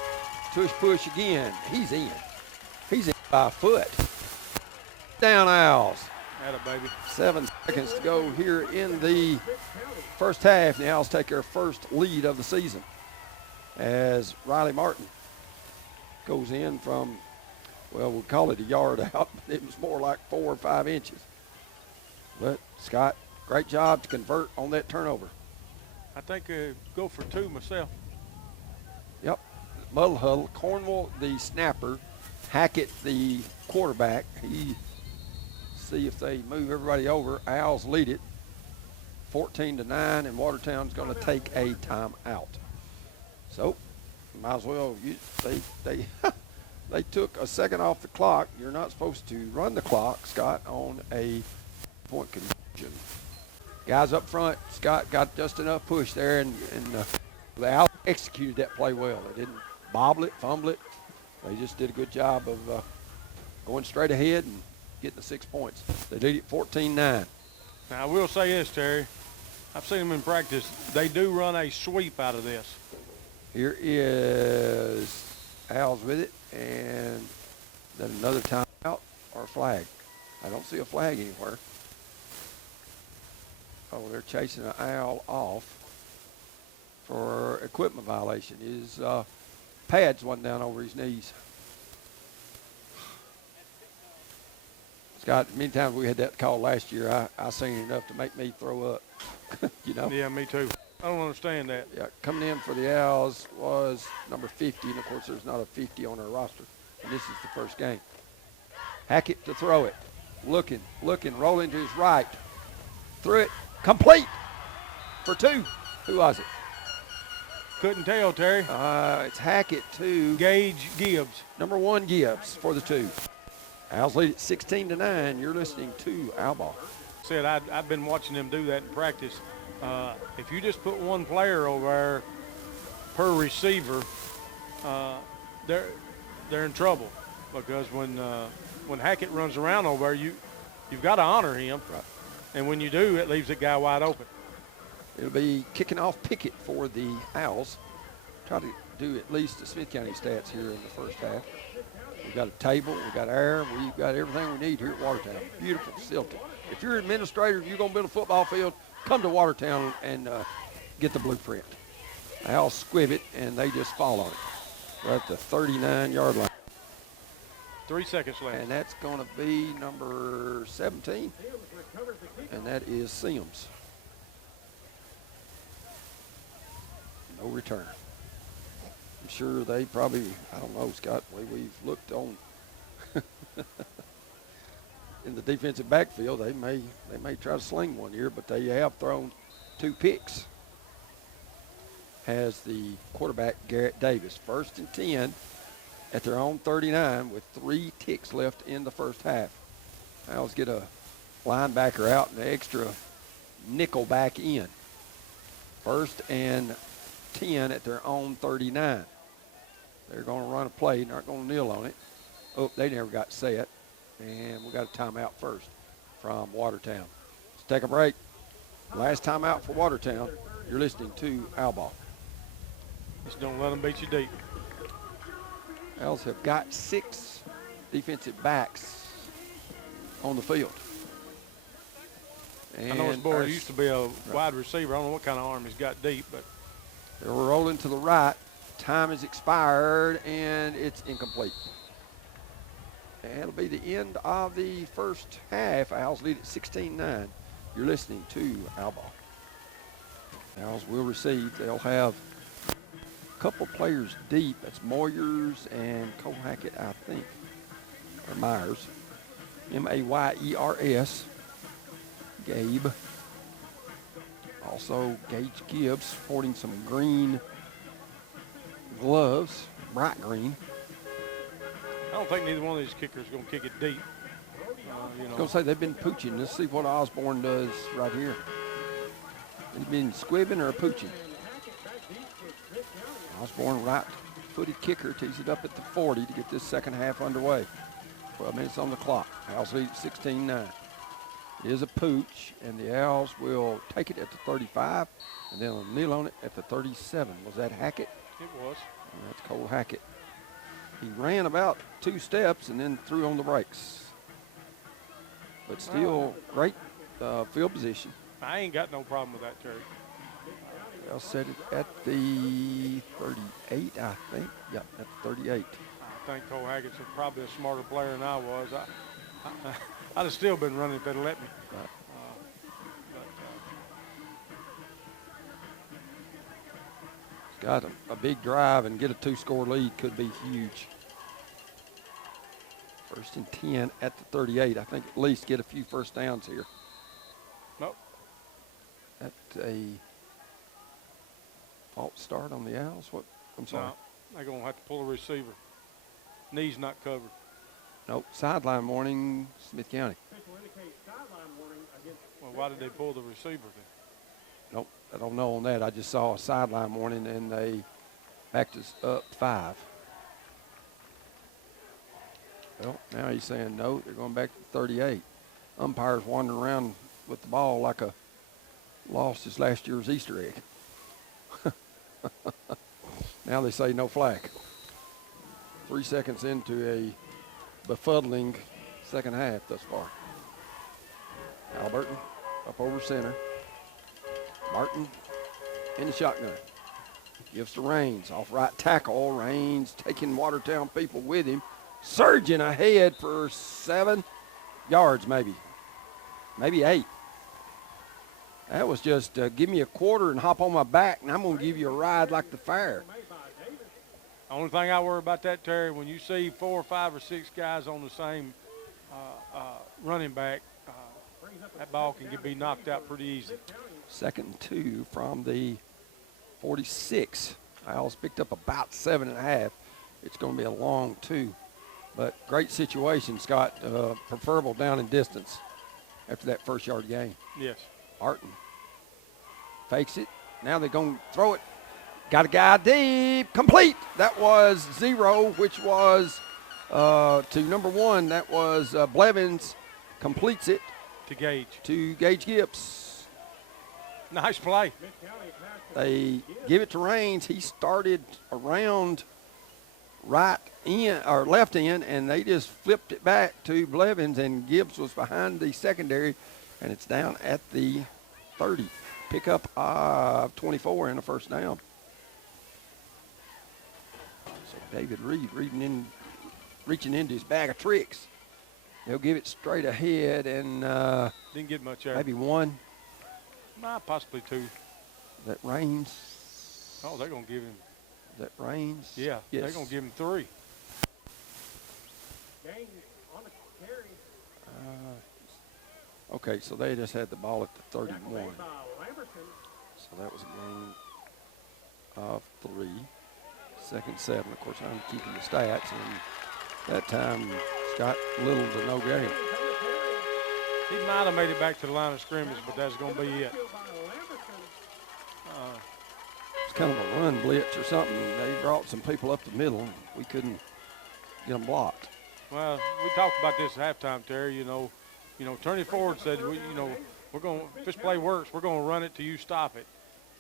Tush push again. He's in. He's in by a foot. Down Owls. Atta baby. 7 seconds to go here in the first half. The Owls take their first lead of the season as Riley Martin goes in from, well, we'll call it a yard out, but it was more like 4 or 5 inches. But Scott, great job to convert on that turnover. I think go for 2 myself. Yep. Muddle huddle. Cornwall, the snapper. Hackett, the quarterback. He see if they move everybody over. Owls lead it 14-9, and Watertown's going to take a timeout. So, might as well. They took a second off the clock. You're not supposed to run the clock, Scott, on a point conversion. Guys up front, Scott got just enough push there, and the Owls executed that play well. They didn't bobble it, fumble it. They just did a good job of going straight ahead and getting the 6 points. They lead it 14-9. Now, I will say this, Terry. I've seen them in practice. They do run a sweep out of this. Here is Owls with it, and then another timeout or a flag. I don't see a flag anywhere. Oh, they're chasing an Owl off for equipment violation. His pads wasn't down over his knees. Scott, many times we had that call last year. I seen it enough to make me throw up. You know? Yeah, me too. I don't understand that. Yeah, coming in for the Owls was number 50, and of course there's not a 50 on our roster. And this is the first game. Hackett to throw it. Looking, rolling to his right. Threw it, complete for 2. Who was it? Couldn't tell, Terry. It's Hackett to Gage Gibbs. number 1 Gibbs for the 2. Owls lead it 16-9. You're listening to Owl Ball. Said I've been watching them do that in practice. If you just put 1 player over there per receiver, they're in trouble, because when Hackett runs around over there, you've got to honor him. Right. And when you do, it leaves the guy wide open. It'll be kicking off picket for the Owls. Try to do at least the Smith County stats here in the first half. We've got a table, we've got air, we've got everything we need here at Watertown. Beautiful facility. If you're an administrator, you're going to build a football field, come to Watertown and get the blueprint. The Owls squib it, and they just fall on it. We're at the 39-yard line. 3 seconds left. And that's going to be number 17, and that is Sims. No return. I'm sure they probably, I don't know, Scott, the way we've looked on in the defensive backfield, they may try to sling one here, but they have thrown 2 picks. Has the quarterback, Garrett Davis, 1st and 10 at their own 39 with 3 ticks left in the first half. Owls get a linebacker out and an extra nickel back in. 1st and 10 at their own 39. They're going to run a play, not going to kneel on it. Oh, they never got set. And we got a timeout first from Watertown. Let's take a break. Last timeout for Watertown. You're listening to Owl Ball. Just don't let them beat you deep. Owls have got 6 defensive backs on the field. And I know this boy used to be a wide receiver. I don't know what kind of arm he's got deep, but they're rolling to the right. Time has expired, and it's incomplete. And it'll be the end of the first half. Owls lead at 16-9. You're listening to Owl Ball. Owls will receive. They'll have a couple players deep. That's Moyers and Cole Hackett, I think, or Myers. Mayers. Gabe. Also, Gage Gibbs sporting some green gloves, bright green. I don't think neither one of these kickers is going to kick it deep. I was going to say they've been pooching. Let's see what Osborne does right here. He's been squibbing or pooching. Osborne, right-footed kicker, tees it up at the 40 to get this second half underway. 12 minutes on the clock. Owls lead at 16-9. It is a pooch, and the Owls will take it at the 35, and then they'll kneel on it at the 37. Was that Hackett? It was. And that's Cole Hackett. He ran about 2 steps and then threw on the brakes. But still, great field position. I ain't got no problem with that, Terry. They'll set it at the 38, I think. Yep, at the 38. I think Cole Hackett's probably a smarter player than I was. I'd have still been running if they'd let me. Right. Got a big drive and get a 2-score lead could be huge. 1st and 10 at the 38. I think at least get a few first downs here. Nope. That's a false start on the Owls. What? I'm sorry. No, they're going to have to pull a receiver. Knee's not covered. Nope. Sideline warning, Smith County. Well, why did they pull the receiver then? Nope, I don't know on that. I just saw a sideline warning, and they backed us up 5. Well, now he's saying no. They're going back to 38. Umpires wandering around with the ball like a lost his last year's Easter egg. Now they say no flag. 3 seconds into a befuddling second half thus far. Alberton up over center. Martin in the shotgun. Gives to Raines. Off right tackle. Raines taking Watertown people with him. Surging ahead for 7 yards maybe. Maybe 8. That was just give me a quarter and hop on my back, and I'm going to give you a ride like the fair. The only thing I worry about that, Terry, when you see 4 or 5 or 6 guys on the same running back, that ball can be knocked out pretty easy. 2nd and 2 from the 46. Owls picked up about 7.5. It's going to be a long 2. But great situation, Scott. Preferable down in distance after that first yard gain. Yes. Martin fakes it. Now they're going to throw it. Got a guy deep. Complete. That was 0, which was to number 1. That was Blevins. Completes it. To Gage. To Gage Gibbs. Nice play. They give it to Raines. He started around right in or left end, and they just flipped it back to Blevins, and Gibbs was behind the secondary, and it's down at the 30. Pick up 24 and a first down. So David Reed reaching into his bag of tricks. He'll give it straight ahead, and didn't get much there. maybe one. Possibly two. That Raines. Oh, they're going to give him. That Raines. Yeah, yes. they're going to give him 3. Gain on the carry. Okay, so they just had the ball at the 31. Tackle made by Lamberson. So that was a gain of 3. Second 7. Of course, I'm keeping the stats. And that time, Scott Little to no gain. He might have made it back to the line of scrimmage, but that's going to be it. It's kind of a run blitz or something. They brought some people up the middle, and we couldn't get them blocked. Well, we talked about this at halftime, Terry. You know, Turney Ford said, we're going. If this play works, we're going to run it till you stop it,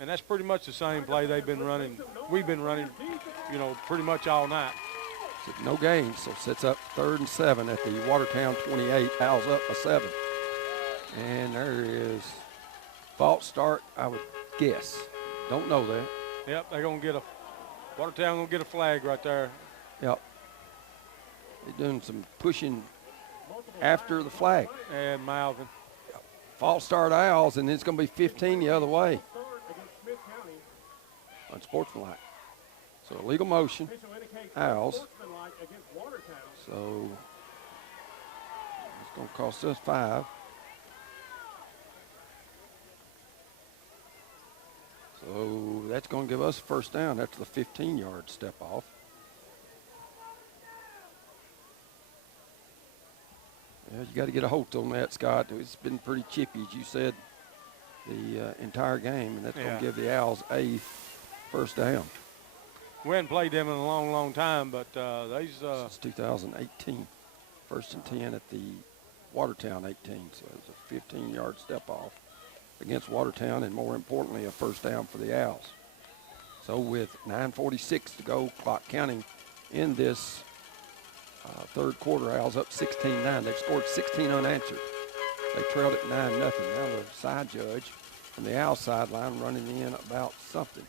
and that's pretty much the same play they've been running. We've been running, pretty much all night. So no gain, so sets up 3rd and 7 at the Watertown 28. Owls up a 7, and there is false start. I would guess. Don't know that. Yep, they're going to get Watertown going to get a flag right there. Yep. They're doing some pushing after the flag. And Malvin. False start Owls, and it's going to be 15 the other way. Unsportsmanlike. So illegal motion, Owls. So it's going to cost us 5. So that's going to give us a first down after the 15-yard step off. Yeah, you got to get a hold on that, Scott. It's been pretty chippy, as you said, the entire game, and that's going to give the Owls a first down. We hadn't played them in a long, long time, but since 2018. 1st and 10 at the Watertown 18, so it's a 15-yard step off against Watertown, and more importantly, a first down for the Owls. So with 9:46 to go, clock counting in this third quarter, Owls up 16-9. They've scored 16 unanswered. They trailed at 9-0. Now the side judge from the Owls sideline running in about something.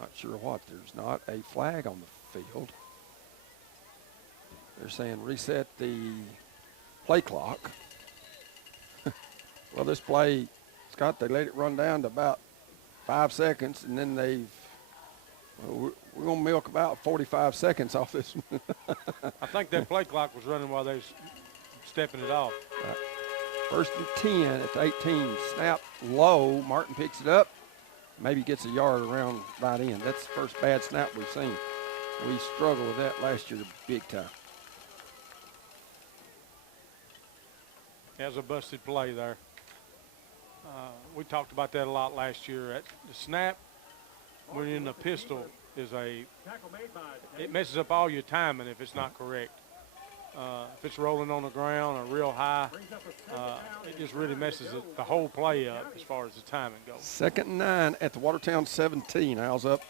Not sure what. There's not a flag on the field. They're saying reset the play clock. Well, this play, Scott, they let it run down to about 5 seconds, and then we're going to milk about 45 seconds off this one. I think that play clock was running while they was stepping it off. Right. 1st and 10 at the 18. Snap low. Martin picks it up. Maybe gets a yard around right in. That's the first bad snap we've seen. We struggled with that last year big time. That's a busted play there. We talked about that a lot last year. The snap when in the pistol is it messes up all your timing if it's not correct. If it's rolling on the ground or real high, it just really messes the whole play up as far as the timing goes. 2nd and 9 at the Watertown 17. Owls up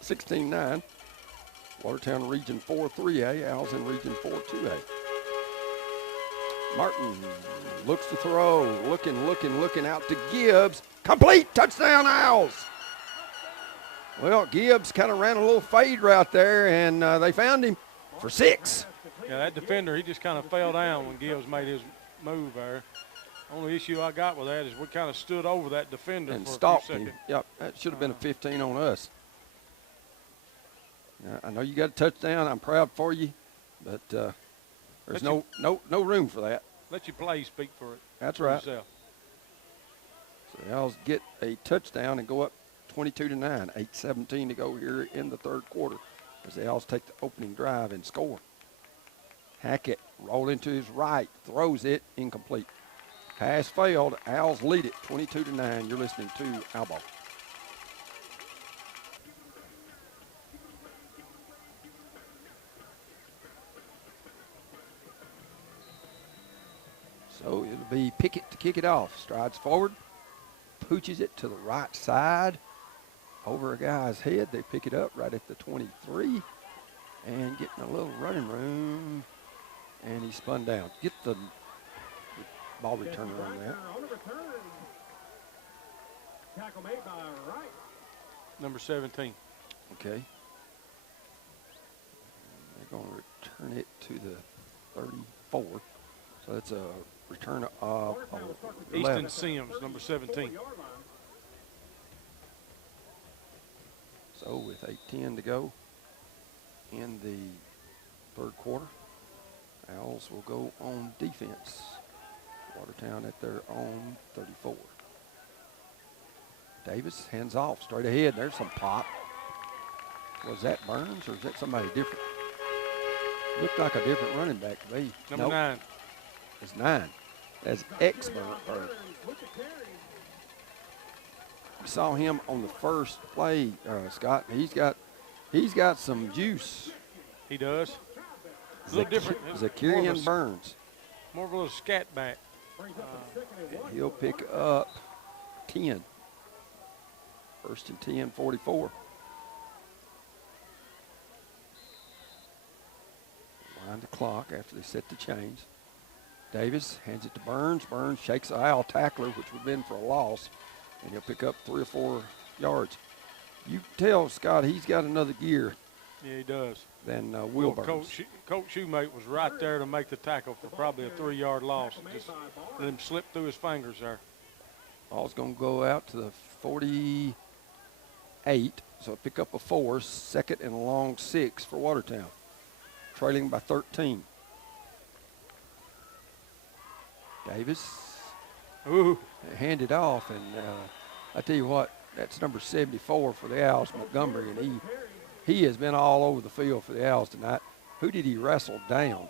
16-9. Watertown Region 4 3A, Owls in Region 4 2A. Martin looks to throw, looking out to Gibbs. Complete, touchdown Owls. Well, Gibbs kind of ran a little fade route there, and they found him for 6. Yeah, that defender, he just kind of fell down when Gibbs made his move there. Only issue I got with that is we kind of stood over that defender and for stopped a few seconds. Him. Yep, that should have been a 15 on us. I know you got a touchdown. I'm proud for you, but there's no room for that. Let your play speak for it. That's right. Yourself. So the Owls get a touchdown and go up 22-9. 8:17 to go here in the third quarter as the Owls take the opening drive and score. Hackett rolling to his right, throws it, incomplete. Pass failed. Owls lead it 22-9. You're listening to Owl Ball. So it'll be Pickett to kick it off. Strides forward, pooches it to the right side, over a guy's head. They pick it up right at the 23 and getting a little running room, and he spun down. Get the ball returner on that. On the return. Tackle made by Wright. Number 17. Okay. And they're going to return it to the 34. So that's a return of Easton 11. Sims, number 17. So with 8:10 to go in the third quarter, Owls will go on defense. Watertown at their own 34. Davis hands off straight ahead. There's some pop. Was that Burns or is that somebody different? Looked like a different running back to me. Number 9. It's 9. That's X-Burns. We saw him on the first play, Scott. He's got some juice. He does. A little different. Zakarian Burns. More of a little scat back. And he'll pick up 10. First and 10, 44. Wind the clock after they set the chains. Davis hands it to Burns. Burns shakes the Owl tackler, which would have been for a loss, and he'll pick up 3 or 4 yards. You tell Scott he's got another gear. Yeah, he does. Than Will Burns. Coach Shoemate was right there to make the tackle for probably a 3-yard loss. Just let him slip through his fingers there. Ball's going to go out to the 48, so pick up a 4, second and a long 6 for Watertown, trailing by 13. Davis handed off, and I tell you what, that's number 74 for the Owls, Montgomery, and he has been all over the field for the Owls tonight. Who did he wrestle down?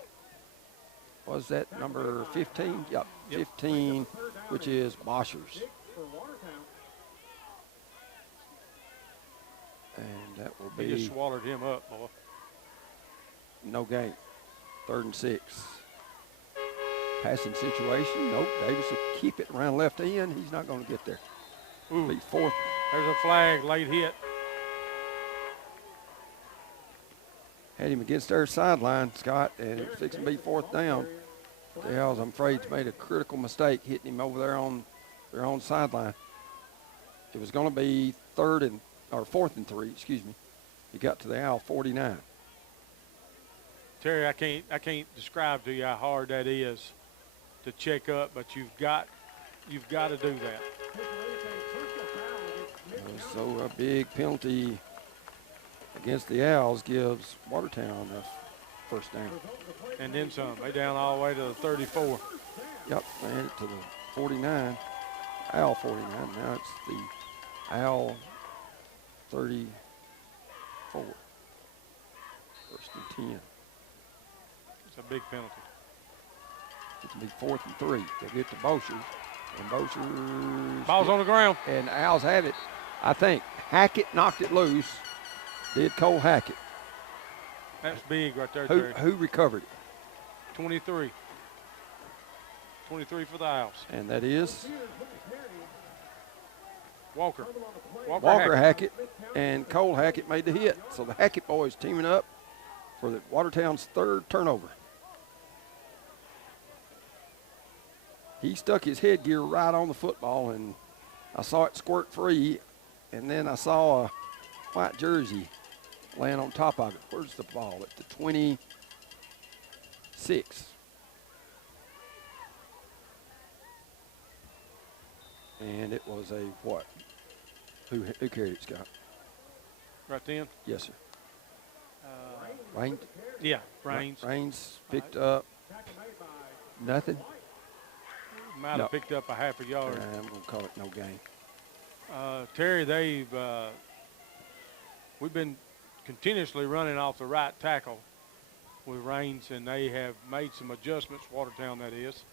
Was that number 15? Yep, 15, which is Boschers. And that will be. He just swallowed him up, boy. No gain. 3rd and 6. Passing situation. Nope. Davis will keep it around left end. He's not going to get there. Ooh. Be 4th. There's a flag, late hit. Had him against their sideline, Scott, and it's fixing to be 4th down. The Owls, I'm afraid, made a critical mistake hitting him over there on their own sideline. It was going to be 4th and 3, excuse me. He got to the Owl 49. Terry, I can't describe to you how hard that is to check up, but you've got to do that. So a big penalty against the Owls gives Watertown a 1st down. And then some. They down all the way to the 34. Yep, they had it to the 49. Owl 49. Now it's the Owl 34. 1st and 10. It's a big penalty. It'll be 4th and 3. They get to Boschers, and Boschers. Ball's on the ground. And the Owls have it. I think Hackett knocked it loose. Did Cole Hackett. That's big right there, Terry. Who recovered it? 23. 23 for the Owls. And that is Walker. Walker Hackett. And Cole Hackett made the hit. So the Hackett boys teaming up for the Watertown's 3rd turnover. He stuck his headgear right on the football, and I saw it squirt free, and then I saw a white jersey laying on top of it. Where's the ball? At the 26. And it was a what? Who carried it, Scott? Right then? Yes, sir. Rains? Yeah, Rains. Rains picked up nothing. Might have picked up a half a yard. I'm going to call it no gain. Terry, we've been continuously running off the right tackle with Rains, and they have made some adjustments, Watertown that is,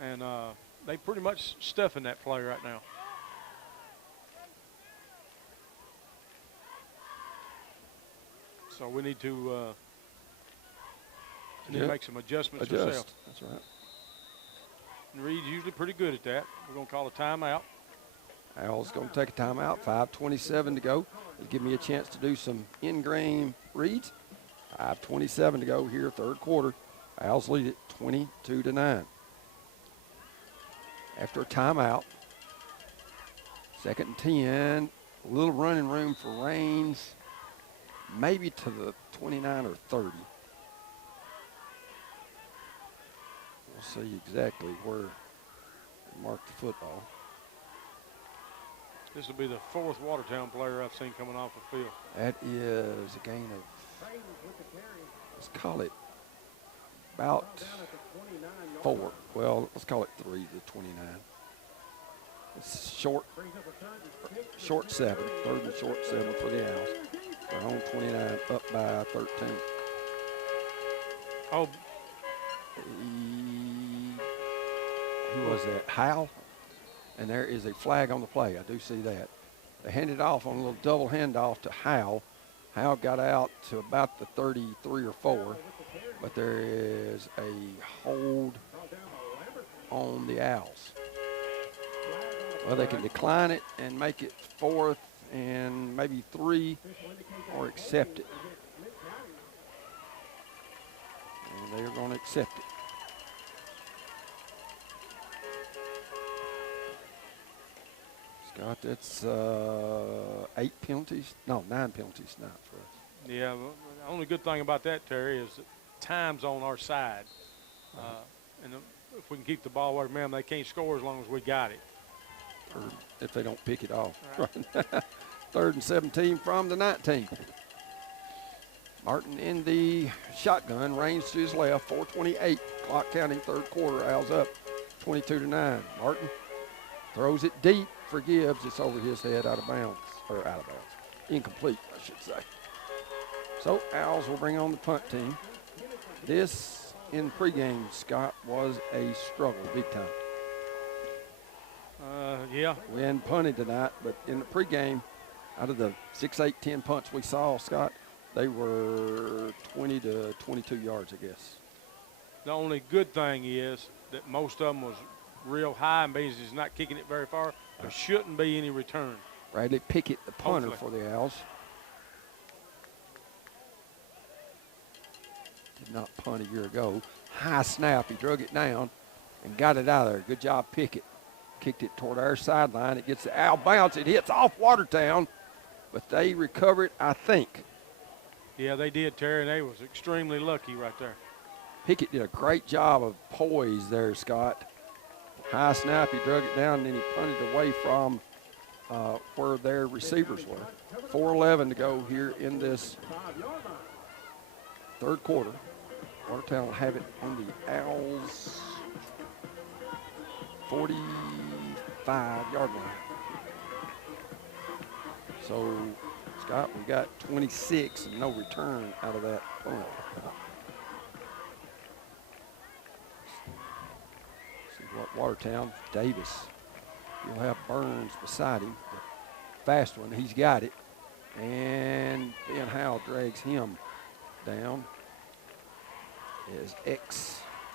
and they pretty much stuffing that play right now. So we need to make some adjustments ourselves. That's right. And Reed's usually pretty good at that. We're going to call a timeout. Al's going to take a timeout. 5:27 to go. It'll give me a chance to do some in-game reads. 5:27 to go here, third quarter. Owls lead it 22-9. After a timeout, 2nd and 10, a little running room for Rains, maybe to the 29 or 30. We'll see exactly where they mark the football. This will be the 4th Watertown player I've seen coming off the field. That is a gain of, let's call it about 4. Well, let's call it 3 to 29. It's short 7, 3rd and short 7 for the Owls. They're on 29, up by 13. Oh, Who was that? Howell? And there is a flag on the play. I do see that. They handed off on a little double handoff to Howell. Howell got out to about the 33 or 4, but there is a hold on the Owls. Well, they can decline it and make it 4th and maybe 3, or accept it. And they are going to accept it. Scott, that's 8 penalties. No, 9 penalties now for us. yeah. The only good thing about that, Terry, is that time's on our side. And if we can keep the ball away from them, they can't score as long as we got it. Or if they don't pick it off. Right. 3rd and 17 from the 19. Martin in the shotgun, range to his left, 4:28, clock counting, third quarter. Owls up 22-9. Martin throws it deep for Gibbs. It's over his head, out of bounds, incomplete, I should say. So Owls will bring on the punt team. This in pregame, Scott, was a struggle, big time. Yeah. We hadn't punted tonight, but in the pregame, out of the 6, 8, 10 punts we saw, Scott, they were 20 to 22 yards, I guess. The only good thing is that most of them was real high, and Beans is not kicking it very far. There shouldn't be any return. Bradley Pickett, the punter Hopefully. for the Owls. Did not punt a year ago. High snap, he drug it down and got it out of there. Good job, Pickett. Kicked it toward our sideline. It gets the Owl bounce. It hits off Watertown, but they recover it, I think. Yeah, they did, Terry, and they was extremely lucky right there. Pickett did a great job of poise there, Scott. High snap, he drug it down, and then he punted away from where their receivers were. 4:11 to go here in this third quarter. Watertown will have it on the Owls' 45-yard line. So, Scott, we got 26 and no return out of that punt. See what Watertown, Davis. You'll have Burns beside him. The fast one, he's got it. And Ben Howell drags him down. Is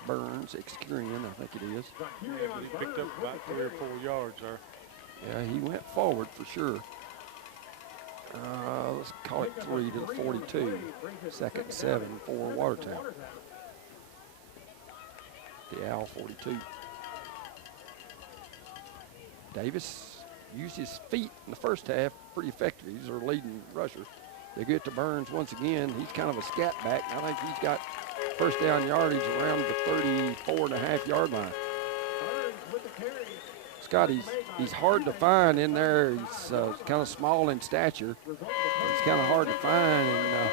Burns, Curian, I think it is. Yeah, but he picked up about 3 or 4 yards there. Yeah, he went forward for sure. Let's call it 3 to the 42. 2nd and 7 for Watertown. The Owl 42. Davis used his feet in the first half pretty effectively. He's our leading rusher. They get to Burns once again. He's kind of a scat back. I think he's got first down yardage around the 34.5-yard line. Scott, he's hard to find in there. He's kind of small in stature. He's kind of hard to find, and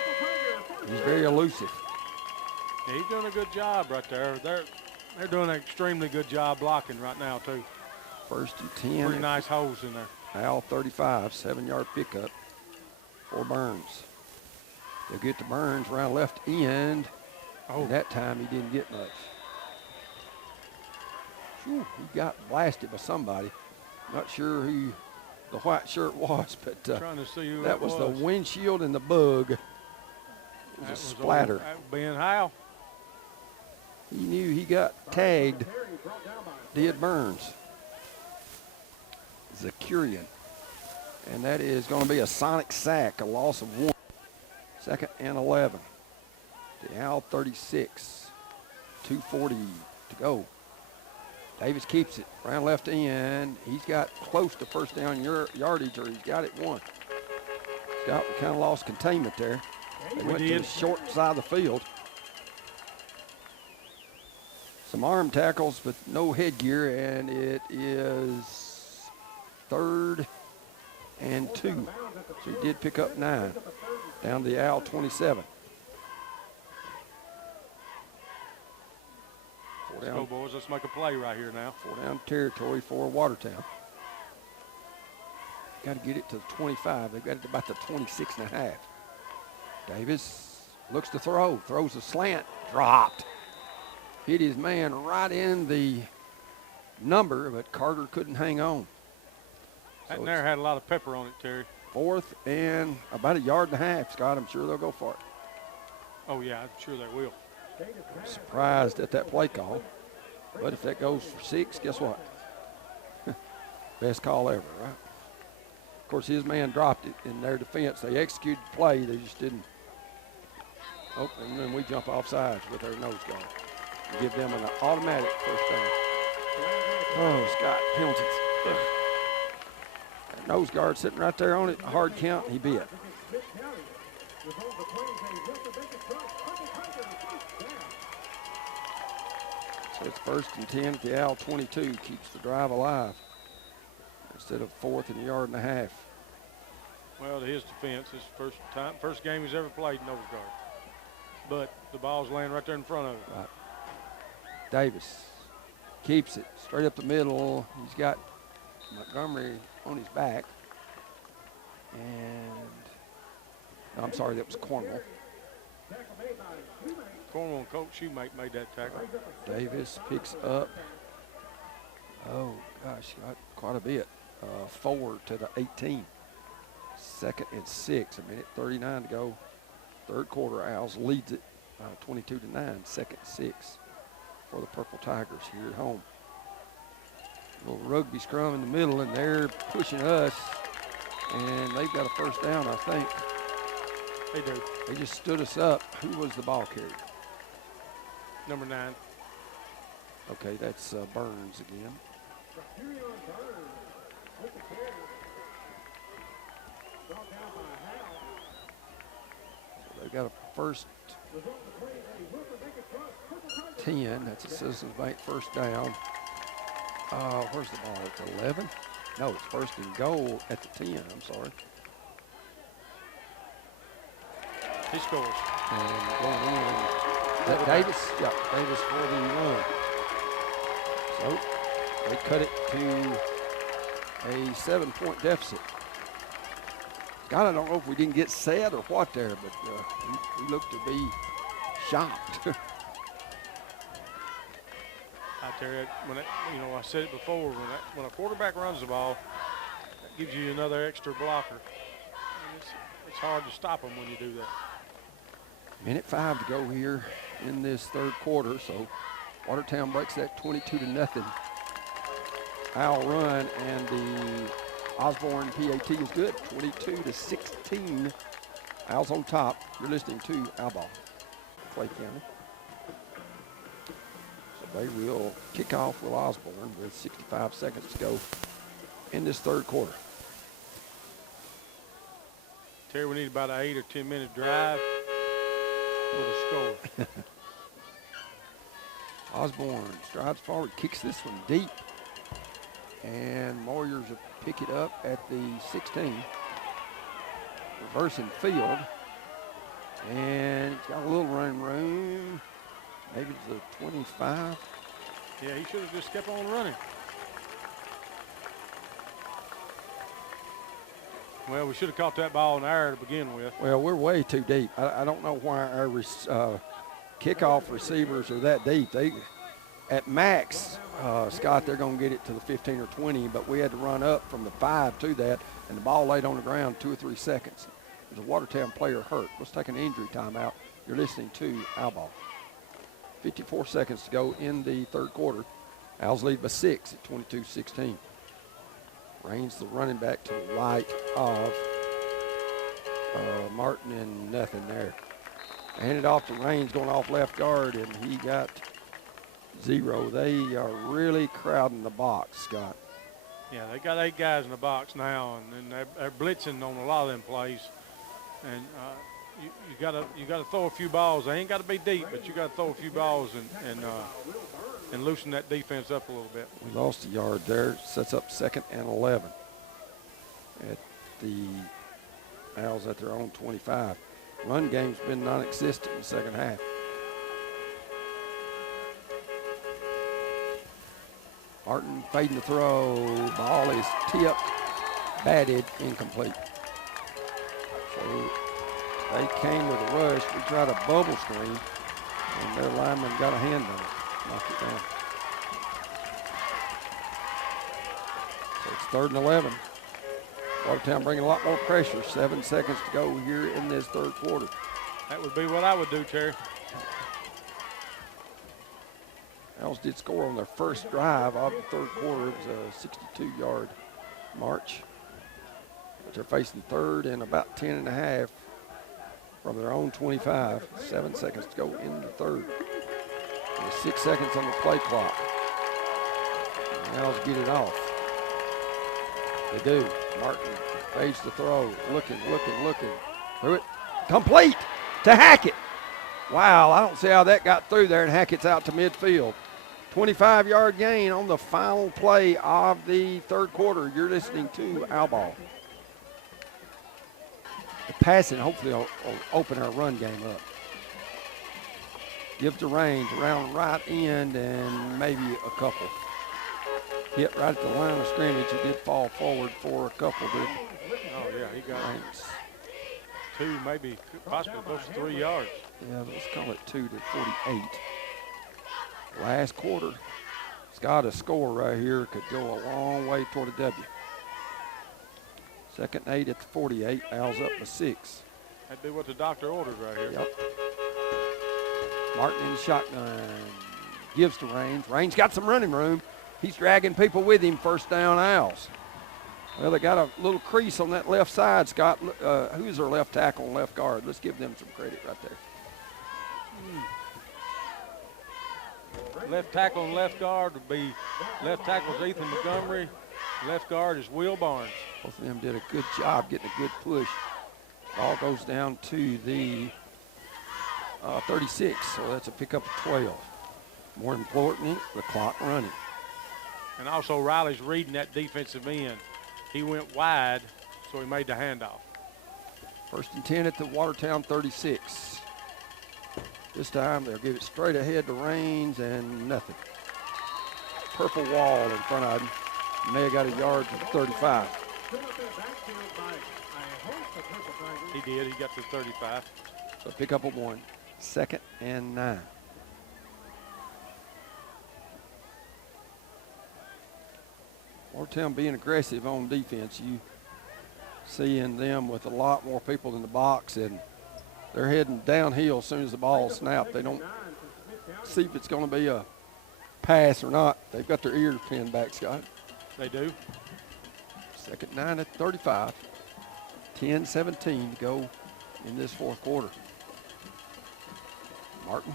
he's very elusive. Yeah, he's doing a good job right there. They're doing an extremely good job blocking right now, too. 1st and 10. Pretty nice holes in there. Owl 35, 7-yard pickup for Burns. They'll get to Burns around left end. Oh, And that time he didn't get much. Whew, he got blasted by somebody. Not sure who the white shirt was, but trying to see who that was the windshield and the bug. It was a splatter. Ben Howell. He knew he got tagged did Burns. Zakurian. And that is going to be a sonic sack, a loss of 1. 2nd and 11. The Owl 36. 2:40 to go. Davis keeps it around left end. He's got close to first down yardage, or he's got it one. Scott, we kind of lost containment there. They went to the short side of the field. Some arm tackles, but no headgear, and it is 3rd and 2. So he did pick up 9 down to the Owl 27. Let's go, boys. Let's make a play right here now. 4 down territory for Watertown. Got to get it to the 25. They've got it about the 26 and a half. Davis looks to throw. Throws a slant. Dropped. Hit his man right in the number, but Carter couldn't hang on. That there had a lot of pepper on it, Terry. 4th and about 1.5 yards, Scott. I'm sure they'll go for it. Oh, yeah, I'm sure they will. Surprised at that play call. But if that goes for 6, guess what? Best call ever, right? Of course, his man dropped it in their defense. They executed the play. They just didn't. Oh, and then we jump off sides with our nose guard. Give them an automatic first down. Oh, Scott, penalties. Ugh. That nose guard sitting right there on it. Hard count, he bit. So it's 1st and 10 at the Owl 22. Keeps the drive alive instead of 4th and 1.5 yards. Well, to his defense, his first game he's ever played nose guard. But the ball's laying right there in front of him. Right. Davis keeps it straight up the middle. He's got Montgomery on his back. And I'm sorry, that was Cornwall. Cornwall and Coach Shoemake made that tackle. Davis picks up, oh gosh, quite a bit. 4 to the 18. 2nd and 6, 1:39 to go. 3rd quarter, Owls leads it 22 to 9. 2nd and 6 for the Purple Tigers here at home. Little rugby scrum in the middle, and they're pushing us, and they've got a first down, I think. They do. They just stood us up. Who was the ball carrier? Number 9. Okay, that's Burns again. So they've got a first 10. That's a Citizens Bank first down. Where's the ball? At the 11? No, it's 1st and goal at the 10. I'm sorry. He scores. And going in. That Davis? Yeah, Davis for the run. So they cut it to a 7-point deficit. God, I don't know if we didn't get set or what there, but we looked to be shocked. I tell you, I said it before, when a quarterback runs the ball, that gives you another extra blocker. It's hard to stop them when you do that. 1:05 to go here in this 3rd quarter, so Watertown breaks that 22 to 0 Owl run, and the Osborne PAT is good, 22 to 16. Owls on top. You're listening to Owl Ball, Clay County. So they will kick off with Osborne with 65 seconds to go in this 3rd quarter. Terry, we need about an 8 or 10 minute drive with a score. Osborne strides forward, kicks this one deep, and Warriors will pick it up at the 16. Reversing field, and it's got a little running room, maybe to the 25. Yeah, he should have just kept on running. Well, we should have caught that ball in the air to begin with. Well, we're way too deep. I don't know why our kickoff receivers are that deep. They, at max, Scott, they're going to get it to the 15 or 20, but we had to run up from the 5 to that, and the ball laid on the ground 2 or 3 seconds. There's a Watertown player hurt. Let's take an injury timeout. You're listening to Owl Ball. 54 seconds to go in the 3rd quarter. Owls lead by 6 at 22-16. Raines the running back to the right of Martin, and nothing there. Handed off to Raines going off left guard, and he got 0. They are really crowding the box, Scott. Yeah, they got 8 guys in the box now, and they're blitzing on a lot of them plays. And you gotta throw a few balls. They ain't got to be deep, but you got to throw a few balls and loosen that defense up a little bit. We lost a yard there. Sets up 2nd and 11 at the Owls at their own 25. Run game's been non-existent in the second half. Martin fading the throw. Ball is tipped, batted, incomplete. So they came with a rush. We tried a bubble screen, and their lineman got a hand on it, knocked it down. So it's 3rd and 11. Watertown bringing a lot more pressure. 7 seconds to go here in this 3rd quarter. That would be what I would do, Terry. Owls did score on their first drive of the 3rd quarter. It was a 62-yard march. But they're facing 3rd and about 10 and a half from their own 25. 7 seconds to go in the 3rd. There's 6 seconds on the play clock. And the Owls get it off. They do. Martin fades the throw. Looking. Through it. Complete to Hackett. Wow, I don't see how that got through there, and Hackett's out to midfield. 25-yard gain on the final play of the 3rd quarter. You're listening to Owl Ball. The passing hopefully will open our run game up. Gives the range around right end and maybe a couple. Hit right at the line of scrimmage. He did fall forward for a couple. Oh, yeah, he got 2, maybe possibly close to 3 yards. Yeah, let's call it 2 to 48. Last quarter. Scott, a score right here could go a long way toward a W. 2nd and 8 at the 48. Owls up by 6. That'd be what the doctor ordered right here. Yep. Martin in the shotgun. Gives to Raines. Raines got some running room. He's dragging people with him. 1st down, Owls. Well, they got a little crease on that left side, Scott. Who's their left tackle and left guard? Let's give them some credit right there. Left tackle and left guard would be left tackle is Ethan Montgomery. Left guard is Will Barnes. Both of them did a good job getting a good push. Ball goes down to the 36, so that's a pickup of 12. More importantly, the clock running. And also Riley's reading that defensive end. He went wide, so he made the handoff. 1st and 10 at the Watertown 36. This time they'll give it straight ahead to Raines and nothing. Purple wall in front of him. May have got a yard to 35. He did. He got to 35. So pick up a 1. 2nd and 9. Watertown being aggressive on defense. You seeing them with a lot more people in the box, and they're heading downhill as soon as the ball snaps. They don't see if it's going to be a pass or not. They've got their ears pinned back, Scott. They do. 2nd 9 at 35. 10-17 to go in this 4th quarter. Martin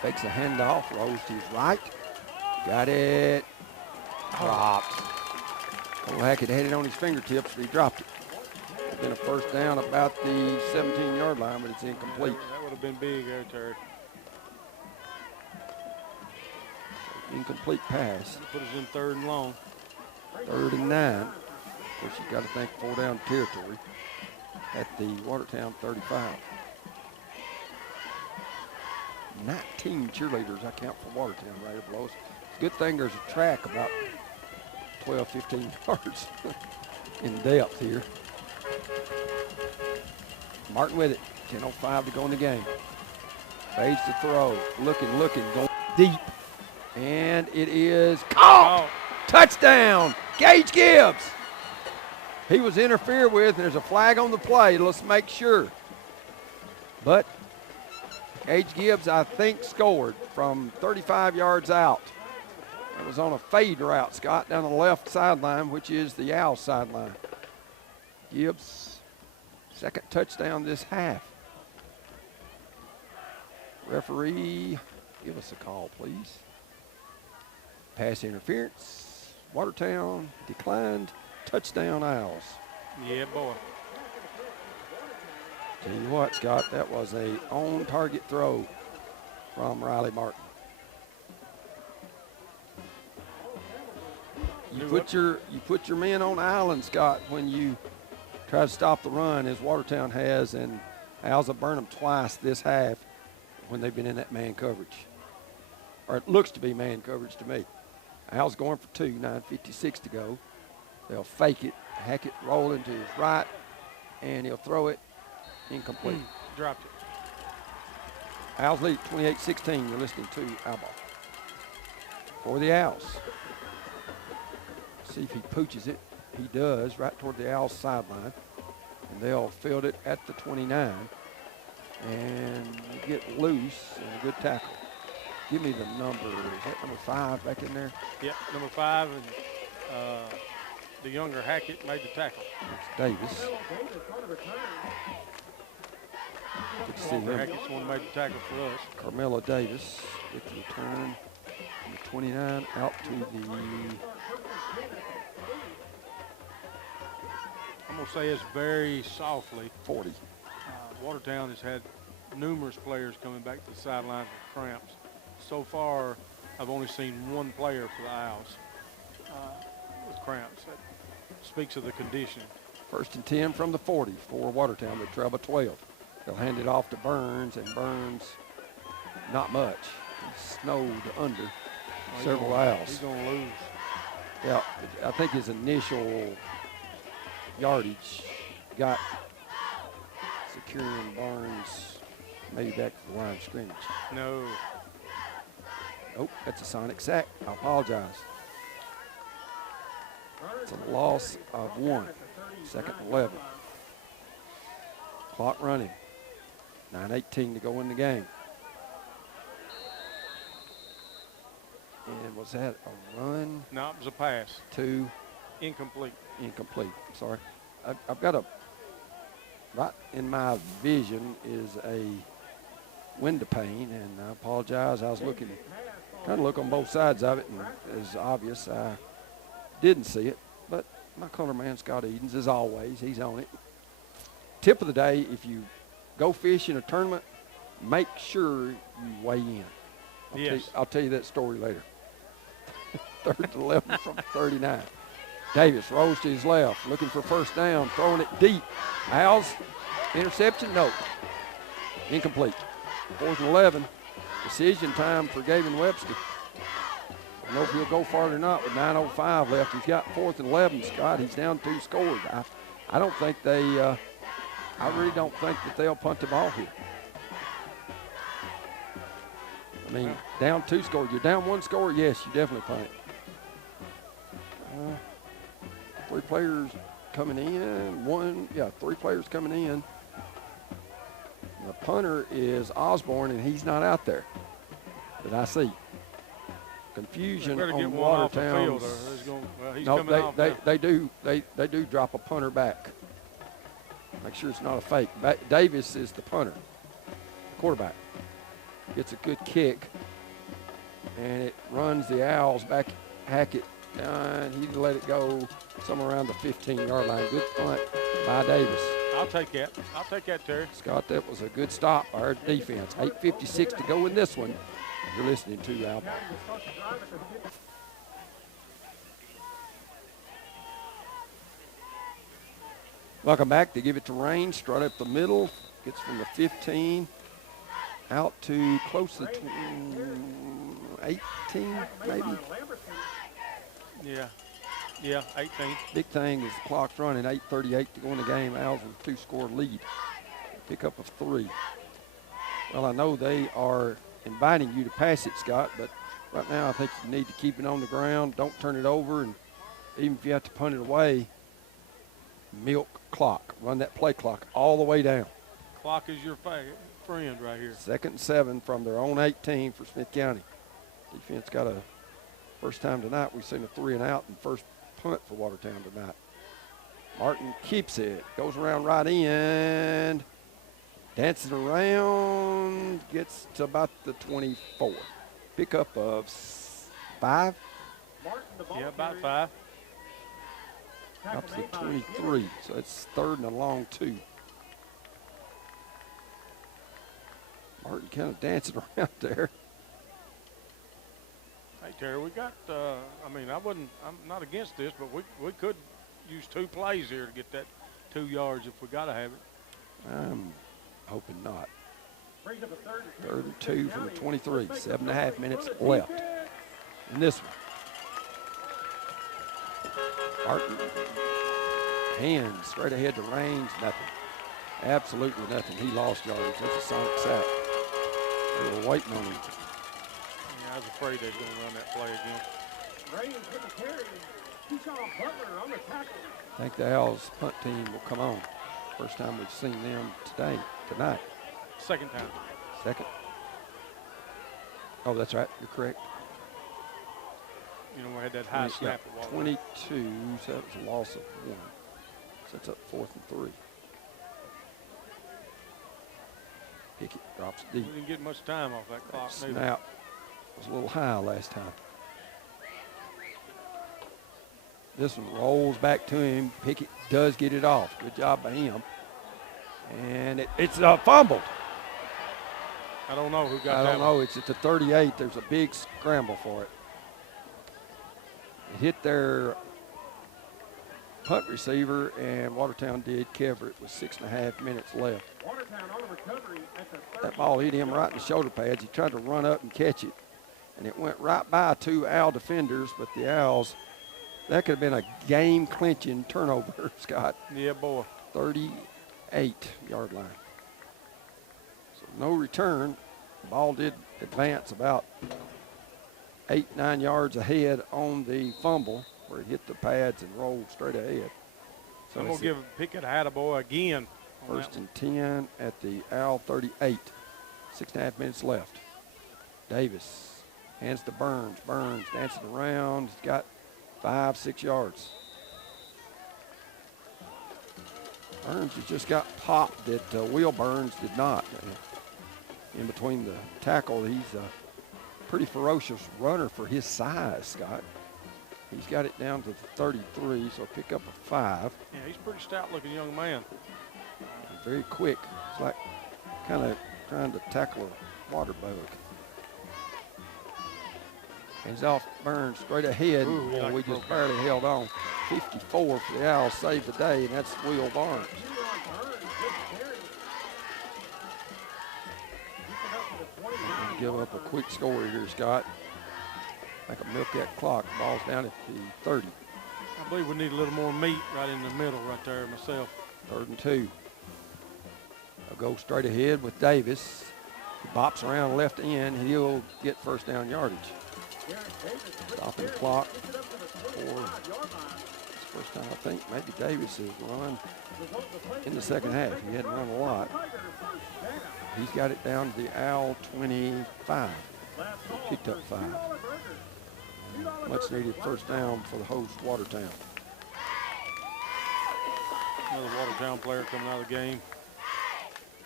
fakes a handoff, rolls to his right. Got it. Dropped. Old Hackett had it on his fingertips, but he dropped it. It's been a 1st down about the 17-yard line, but it's incomplete. That would have been big there, Terry. Incomplete pass. Put us in 3rd and long. 3rd and 9. Of course, you got to think 4 down territory at the Watertown 35. 19 cheerleaders I count for Watertown right here below us. Good thing there's a track about 12, 15 yards in depth here. Martin with it. 10:05 to go in the game. Fades to throw. Looking, going deep. And it is caught. Touchdown. Gage Gibbs. He was interfered with. There's a flag on the play. Let's make sure. But Gage Gibbs, I think, scored from 35 yards out. It was on a fade route, Scott, down the left sideline, which is the Owls sideline. Gibbs, second touchdown this half. Referee, give us a call, please. Pass interference. Watertown declined. Touchdown, Owls. Yeah, boy. Tell you what, Scott, that was a on-target throw from Riley Martin. You put your men on island, Scott, when you try to stop the run, as Watertown has, and Owls have burned them twice this half when they've been in that man coverage. Or it looks to be man coverage to me. Owls going for 2, 9:56 to go. They'll fake it, Hackett rolling to his right, and he'll throw it incomplete. Dropped it. Owls lead 28-16. You're listening to Owl Ball. For the Owls. See if he pooches it. He does, right toward the Owls sideline. And they'll field it at the 29 and get loose and a good tackle. Give me the number. Is that number 5 back in there? Yep, number 5, and the younger Hackett made the tackle. It's Davis. Good to see him. Hackett's one who made the tackle for us. Carmelo Davis with the return. Number 29 out to the, I'm going to say this very softly. 40. Watertown has had numerous players coming back to the sidelines with cramps. So far, I've only seen one player for the Owls with cramps. That speaks of the condition. 1st and 10 from the 40 for Watertown. They trail by 12. They'll hand it off to Burns, and Burns, not much. He snowed under several Owls. He's going to lose. Yeah, I think his initial yardage got securing Burns maybe back to the line of scrimmage. No. Oh, that's a sonic sack. I apologize. It's a loss of 1. 2nd and 11. Clock running. 9:18 to go in the game. And was that a run? No, it was a pass. 2. Incomplete. Incomplete. Sorry. I've got a, right in my vision is a window pane, and I apologize. I was looking, trying to look on both sides of it, and it's obvious I didn't see it. But my color man, Scott Edens, as always, he's on it. Tip of the day, if you go fish in a tournament, make sure you weigh in. I'll tell you that story later. 3rd and 11 from 39. Davis rolls to his left, looking for first down, throwing it deep. Owls, interception, no. Incomplete. 4th and 11. Decision time for Gavin Webster. I don't know if he'll go far or not with 9:05 left. He's got 4th and 11, Scott. He's down 2 scores. I don't think they, I really don't think that they'll punt the ball here. I mean, down 2 scores. You're down 1 score, yes, you definitely punt it. 3 players coming in. 3 players coming in. The punter is Osborne, and he's not out there that I see. Confusion on Watertown. They do drop a punter back. Make sure it's not a fake. Davis is the punter, quarterback. Gets a good kick, and it runs the Owls back. Hackett, and he let it go somewhere around the 15-yard line. Good punt by Davis. I'll take that. I'll take that, Terry. Scott, that was a good stop by our defense. 8:56 to go in this one. You're listening to Owl Ball. Welcome back. To give it to Rain, strut up the middle. Gets from the 15 out to close to 18, maybe. Yeah, 18. Big thing is the clock's running, 8:38 to go in the game. Owls with a 2-score lead. Pickup of 3. Well, I know they are inviting you to pass it, Scott, but right now I think you need to keep it on the ground. Don't turn it over, and even if you have to punt it away, milk clock. Run that play clock all the way down. Clock is your friend right here. 2nd and 7 from their own 18 for Smith County. Defense got a first time tonight. We've seen a 3 and out and first punt for Watertown tonight. Martin keeps it, goes around right end, dances around, gets to about the 24. Pickup of 5. Martin, the ball Yeah, about carrier. 5. Up to the 23, so it's 3rd and a long 2. Martin kind of dancing around there. Hey, Terry, we got, I mean, I'm not against this, but we could use 2 plays here to get that 2 yards if we got to have it. I'm hoping not. Brings up a 3rd 3rd and 2 from the 23, 7.5 minutes left in this one. Martin, hands straight ahead to range, nothing. Absolutely nothing. He lost yardage. That's a sonic sack. They were waiting on him. Yeah, I was afraid they was going to run that play again. Reigns with the carry. Keyshawn Butler on the tackle. I think the Owls punt team will come on. First time we've seen them tonight. 2nd time. 2nd. Oh, that's right. You're correct. You know, we had that high snap at Watertown. 22, so that was a loss of 1. So it's up 4th and 3. Pickett drops We deep. didn't get much time off that clock. neither. Snap was a little high last time. This one rolls back to him. Pickett does get it off. Good job by him. And it's fumbled. I don't know who got I that don't know. It's at the 38. There's a big scramble for it. It hit their punt receiver, and Watertown did cover it with 6.5 minutes left. Watertown on the recovery at the 30. That ball hit him right in the shoulder pads. He tried to run up and catch it, and it went right by 2 Owl defenders, but the Owls, that could have been a game-clinching turnover, Scott. Yeah, boy. 38-yard line. So no return. The ball did advance about 8-9 yards ahead on the fumble where it hit the pads and rolled straight ahead. So I'm going to give Pickett a attaboy again. on that first and 10 at the Owl 38. 6.5 minutes left. Davis hands to Burns. Burns dancing around. He's got 5-6 yards. Burns has just got popped that Will Burns did not. In between the tackle, he's a pretty ferocious runner for his size, Scott. He's got it down to the 33, so pick up a 5. Yeah, he's a pretty stout-looking young man. Very quick. It's like kind of trying to tackle a water bug. Hands off Burns straight ahead. Ooh, he Boy, like we broke just barely held on. 54 for the Owls saved the day, and that's Will Barnes. Give up a quick score here, Scott. I can milk that clock. Ball's down at the 30. I believe we need a little more meat right in the middle right there myself. 3rd and 2. I'll go straight ahead with Davis. He bops around left end. He'll get first down yardage. Stopping the clock for first time, I think maybe Davis has run in the second half. He hadn't run a lot. He's got it down to the Owl 25. Picked up 5. Much needed first down for the host, Watertown. Another Watertown player coming out of the game.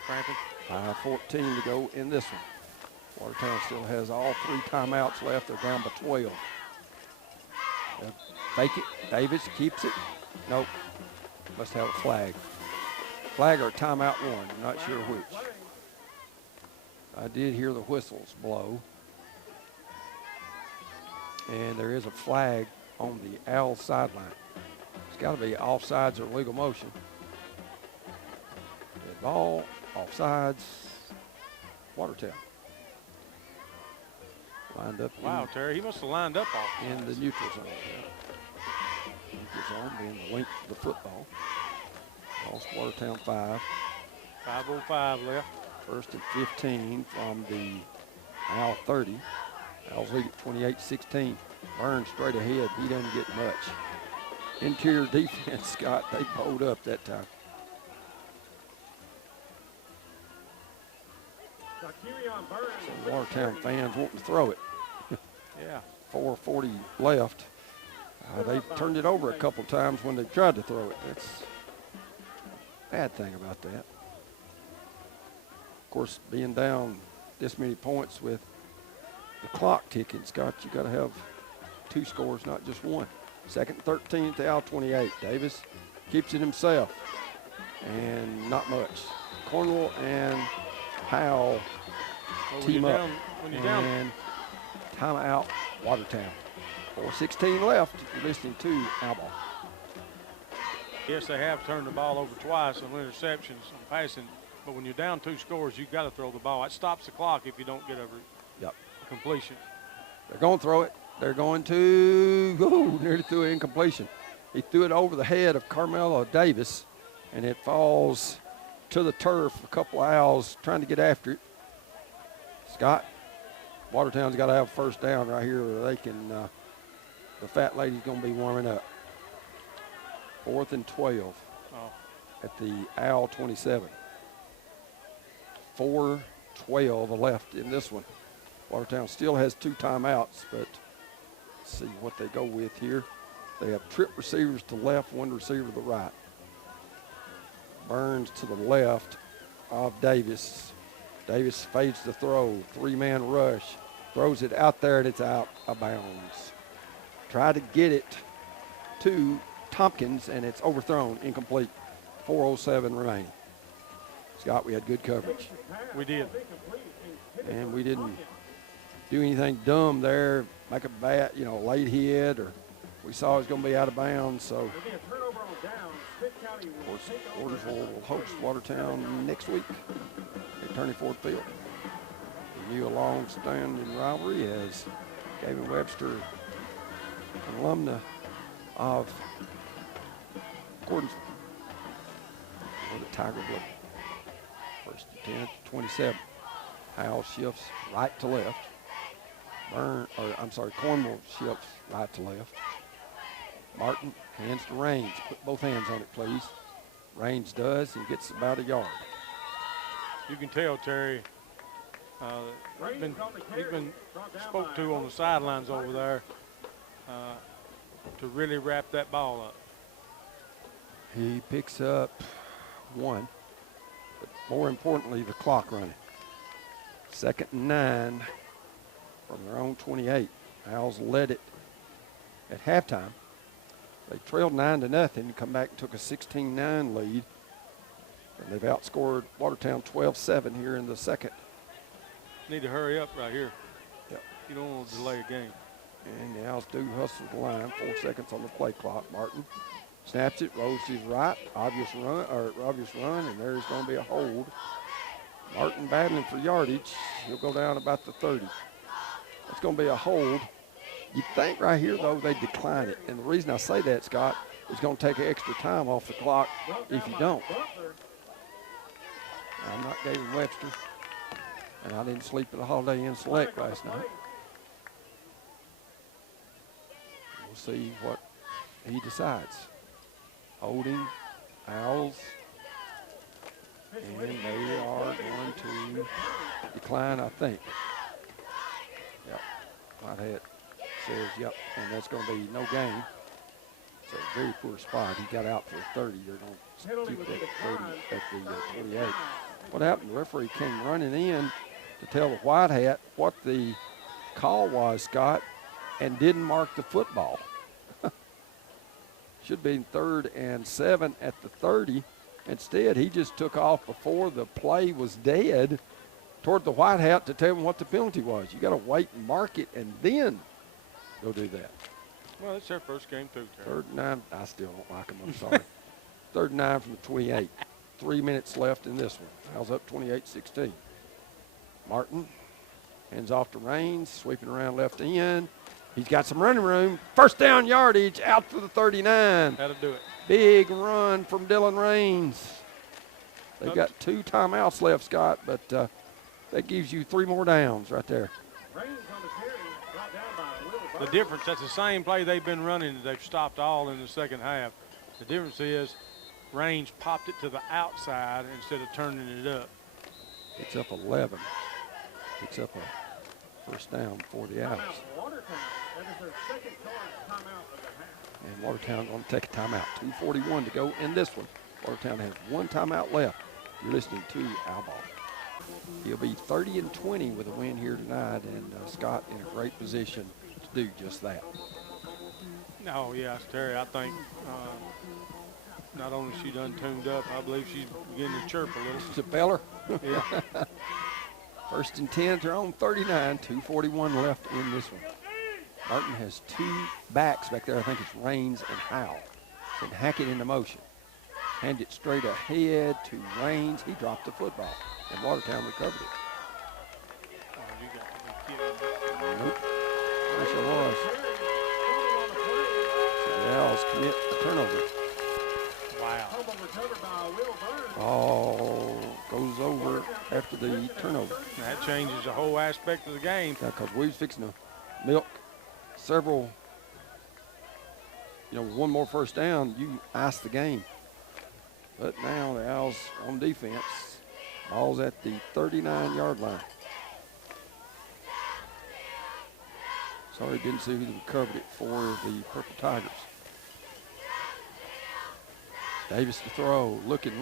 Cramping. 5:14 to go in this one. Watertown still has all 3 timeouts left. They're down by 12. They'll fake it. Davis keeps it. Nope. Must have a flag. Flag or timeout 1. I'm not sure which. I did hear the whistles blow. And there is a flag on the Owl sideline. It's got to be offsides or legal motion. Dead ball, offsides, Watertown. Lined up Wow, Terry, he must have lined up off. in the neutral zone. Yeah. Neutral zone being the length of the football. Lost Watertown 5. 5:05 left. 1st and 15 from the Owl 30. Owls lead at 28-16. Burns straight ahead. He doesn't get much. Interior defense, Scott, they bowled up that time. Some Watertown fans wanting to throw it. Yeah. 4:40 left. They've turned it over a couple times when they've tried to throw it. That's a bad thing about that. Of course, being down this many points with the clock ticking, Scott, you got to have 2 scores, not just 1. Second and 13 to Al 28. Davis keeps it himself, and not much. Cornwall and Powell team up, and timeout Watertown. 4:16 left. You're listening to Outlaw. Yes, they have turned the ball over twice on interceptions on passing, but when you're down 2 scores, you've got to throw the ball. It stops the clock if you don't get over completion. They're going to throw it. They're going to nearly threw an incompletion. He threw it over the head of Carmelo Davis, and it falls to the turf. A couple of Owls trying to get after it. Scott, Watertown's got to have a first down right here, or they can. The fat lady's going to be warming up. 4th and 12 at the Owl 27. 4:12 left in this one. Watertown still has 2 timeouts, but let's see what they go with here. They have trip receivers to left, 1 receiver to the right. Burns to the left of Davis. Davis fades the throw, 3-man rush, throws it out there, and it's out of bounds. Try to get it to Tompkins, and it's overthrown, incomplete. 4:07 remaining. Scott, we had good coverage. We did. And we didn't do anything dumb there, make a bad, late hit, or we saw it was going to be out of bounds. So, of course, Waterville will host Watertown next week at Turney Ford Field. A new long-standing rivalry as Gavin Webster, an alumna of Gordon, or the Tiger Blue. First and 10 to 27. Howell shifts right to left. Cornwall shifts right to left. Martin hands to Raines. Put both hands on it, please. Raines does and gets about a yard. You can tell, Terry, he's been spoke to on the sidelines over there to really wrap that ball up. He picks up 1, but more importantly, the clock running. 2nd and 9 from their own 28. Owls led it at halftime. They trailed 9-0 and come back and took a 16-9 lead. And they've outscored Watertown 12-7 here in the second. Need to hurry up right here. Yep. You don't want to delay a game. And the Owls do hustle the line. 4 seconds on the play clock. Martin snaps it, rolls to his right, obvious run, and there's going to be a hold. Martin battling for yardage. He'll go down about the 30. It's going to be a hold. You think right here, though, they decline it. And the reason I say that, Scott, is going to take extra time off the clock if you don't. I'm not Gavin Webster, and I didn't sleep at the Holiday Inn Select last night. We'll see what he decides. Holding, Owls, and they are going to decline, I think. Yep, Whitehead says yep, and that's going to be no gain. It's a very poor spot. He got out for a 30. They're going to keep that 30 at the 28. What happened? The referee came running in to tell the White Hat what the call was, Scott, and didn't mark the football. Should be 3rd and 7 at the 30. Instead, he just took off before the play was dead toward the White Hat to tell him what the penalty was. You got to wait and mark it and then go do that. Well, it's their first game through, Terry. 3rd and 9. I still don't like him. I'm sorry. 3rd and 9 from the 28. 3 minutes left in this one. Owls up 28-16. Martin hands off to Raines, sweeping around left end. He's got some running room. First down yardage out for the 39. That'll do it. Big run from Dylan Raines. They've got 2 timeouts left, Scott, but that gives you 3 more downs right there. The difference, that's the same play they've been running. They've stopped all in the second half. The difference is Raines popped it to the outside instead of turning it up. It's up 11. Picks up a first down for the Owls. Watertown. That is their second charge timeout of the half. And Watertown going to take a timeout. 2:41 to go in this one. Watertown has one timeout left. You're listening to Owl Ball. He'll be 30-20 with a win here tonight, and Scott in a great position to do just that. Oh, yes, Terry, I think not only is she done tuned up, I believe she's beginning to chirp a little. It's a Beller. Yeah. First and 10 at their own 39, 2:41 left in this one. Martin has two backs back there. I think it's Raines and Howell. Send Hackett into motion. Hand it straight ahead to Raines. He dropped the football, and Watertown recovered it. Oh, you got to be kidding me. Nope. Wish I was. So the Owls commit a turnover. Wow. Recovered by Will Burns. Ball goes over after the turnover. That changes the whole aspect of the game. Yeah, because we was fixing to milk several, one more first down, you ice the game. But now the Owls on defense. Ball's at the 39-yard line. Sorry, didn't see who recovered it for the Purple Tigers. Davis to throw, looking.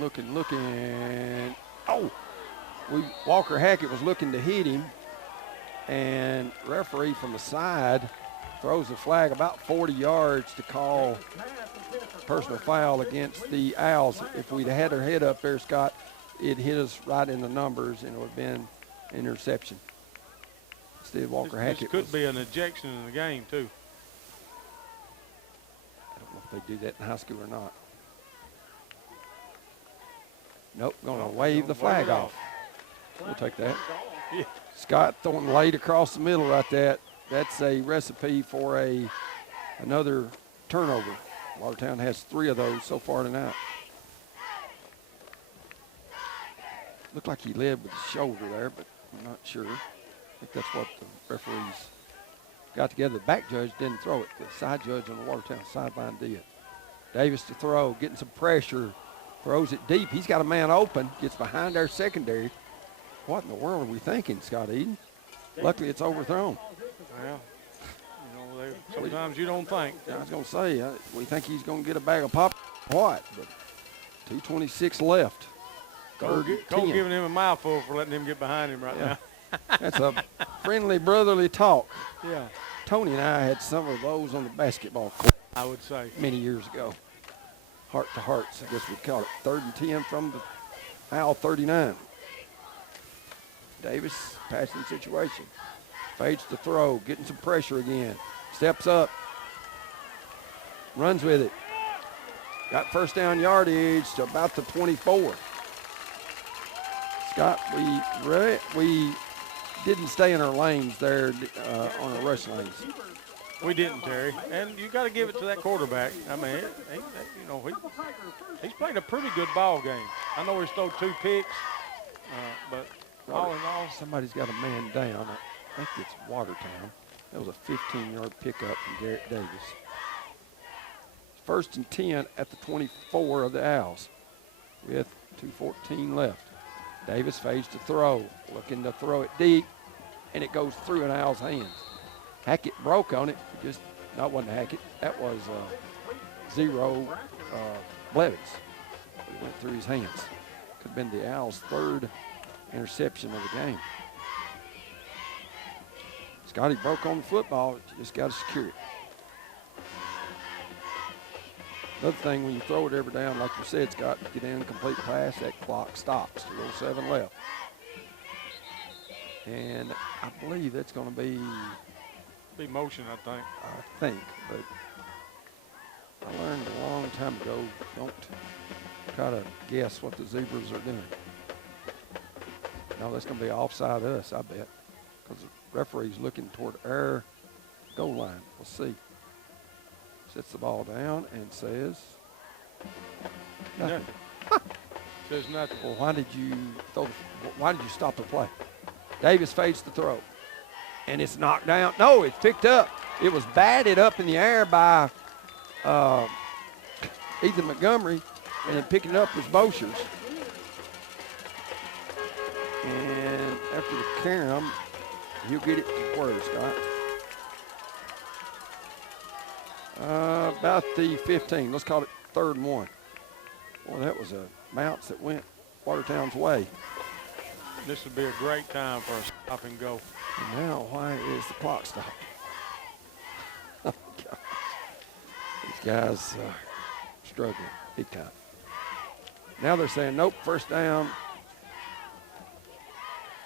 Oh, Walker Hackett was looking to hit him, and referee from the side throws a flag about 40 yards to call personal foul against the Owls. If we'd had our head up there, Scott, it hit us right in the numbers, and it would have been interception. Instead, Walker Hackett This could be an ejection in the game, too. I don't know if they do that in high school or not. Nope, going to wave the flag off. We'll take that. Yeah. Scott throwing late across the middle right there. That's a recipe for another turnover. Watertown has 3 of those so far tonight. Looked like he led with his shoulder there, but I'm not sure. I think that's what the referees got together. The back judge didn't throw it. The side judge on the Watertown sideline did. Davis to throw, getting some pressure. Throws it deep. He's got a man open. Gets behind our secondary. What in the world are we thinking, Scott Eden? Luckily, it's overthrown. Well, sometimes you don't think. I was going to say, we think he's going to get a bag of pop. What? But 2:26 left. Cole giving him a mouthful for letting him get behind him right now. That's a friendly, brotherly talk. Yeah. Tony and I had some of those on the basketball court. I would say. Many years ago. Heart to hearts, I guess we'd call it. 3rd and 10 from the Owl 39. Davis, passing situation. Fades to throw, getting some pressure again. Steps up. Runs with it. Got first down yardage to about the 24. Scott, we didn't stay in our lanes there on our rush lanes. We didn't, Terry. And you got to give it to that quarterback. I mean, he's played a pretty good ball game. I know he's thrown 2 picks, but all in all. Somebody's got a man down. I think it's Watertown. That was a 15-yard pickup from Garrett Davis. 1st and 10 at the 24 of the Owls with 2:14 left. Davis fades to throw, looking to throw it deep, and it goes through an Owl's hands. Hackett broke on it. That wasn't Hackett. That was Zero Blevins. It went through his hands. Could have been the Owls' 3rd interception of the game. Scotty broke on the football. Just got to secure it. Another thing, when you throw it every down, like you said, Scott, get in a complete pass, that clock stops. 2:07 left. And I believe that's going to be motion, I think. But I learned a long time ago, don't try to guess what the Zebras are doing. No, that's going to be offside us, I bet, because the referee's looking toward our goal line. We'll see. Sets the ball down and says nothing. Says nothing. Well, why did you stop the play? Davis fades the throw. And it's knocked down. No, it's picked up. It was batted up in the air by Ethan Montgomery, and then picking it up was Boshers. And after the cam, he'll get it to where, Scott? About the 15. Let's call it 3rd and 1. Boy, that was a bounce that went Watertown's way. This would be a great time for a stop and go. And now, why is the clock stopped? Oh, gosh. These guys struggling big time. Now they're saying, nope, first down.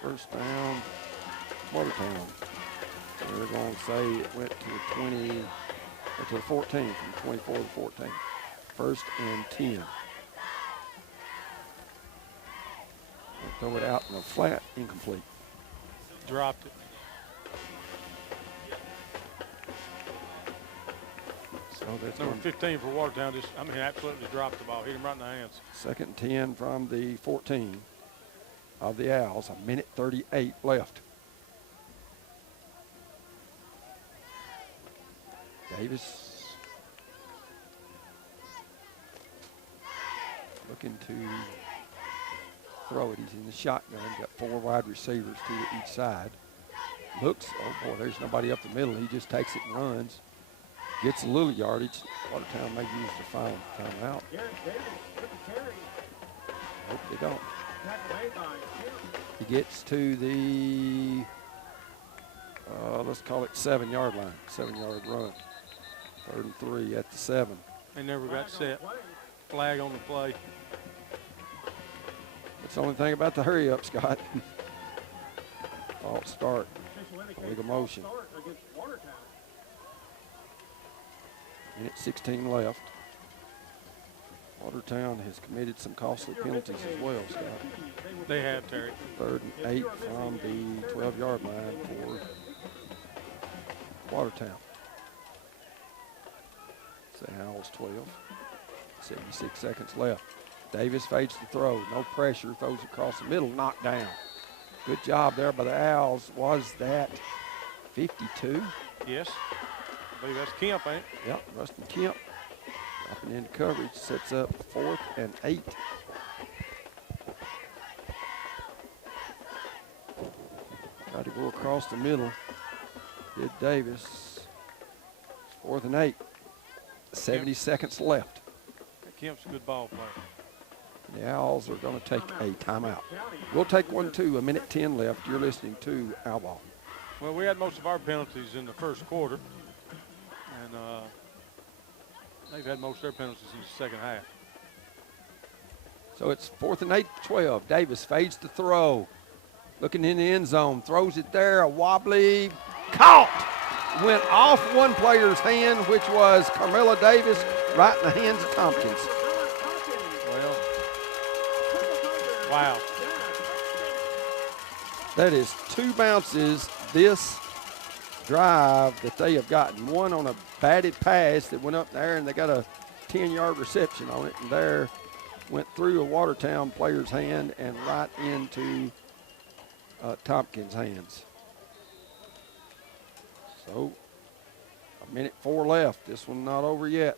First down, Watertown. So they're going to say it went to the 20, or to the 14, from 24 to 14. 1st and 10. They'll throw it out in a flat, incomplete. Dropped it. So that's Number 15 for Watertown absolutely dropped the ball. Hit him right in the hands. 2nd and 10 from the 14 of the Owls. 1:38 left. Davis looking to throw it. He's in the shotgun. Got 4 wide receivers to each side. Looks, oh boy, there's nobody up the middle. He just takes it and runs. Gets a little yardage. Watertown may use the final timeout. Nope, they don't. He gets to the, let's call it 7-yard line. 7-yard run. 3rd and 3 at the 7. They never got set. Flag on the play. That's the only thing about the hurry up, Scott. False start. Legal motion. Minute 16 left. Watertown has committed some costly penalties as well, Scott. They have, Terry. 3rd and 8 from the 12-yard line for Watertown. Say Owls 12. 76 seconds left. Davis fades the throw. No pressure. Throws across the middle. Knocked down. Good job there by the Owls. Was that 52? Yes. I believe that's Kemp, ain't it? Yep, Rustin Kemp. Dropping into coverage. Sets up 4th and 8. Tried to go across the middle. Did Davis. 4th and 8. 70 seconds left. Kemp's a good ball player. The Owls are going to take a timeout. We'll take one too. 1:10 left. You're listening to Owl Ball. Well, we had most of our penalties in the first quarter, and they've had most of their penalties in the second half. So it's 4th and 8, 12. Davis fades to throw. Looking in the end zone. Throws it there. A wobbly. Caught. Went off one player's hand, which was Carmela Davis, right in the hands of Tompkins. Well, wow. That is 2 bounces this drive that they have gotten. One on a batted pass that went up there, and they got a 10-yard reception on it, and there went through a Watertown player's hand and right into Tompkins' hands. So, 1:04 left. This one not over yet.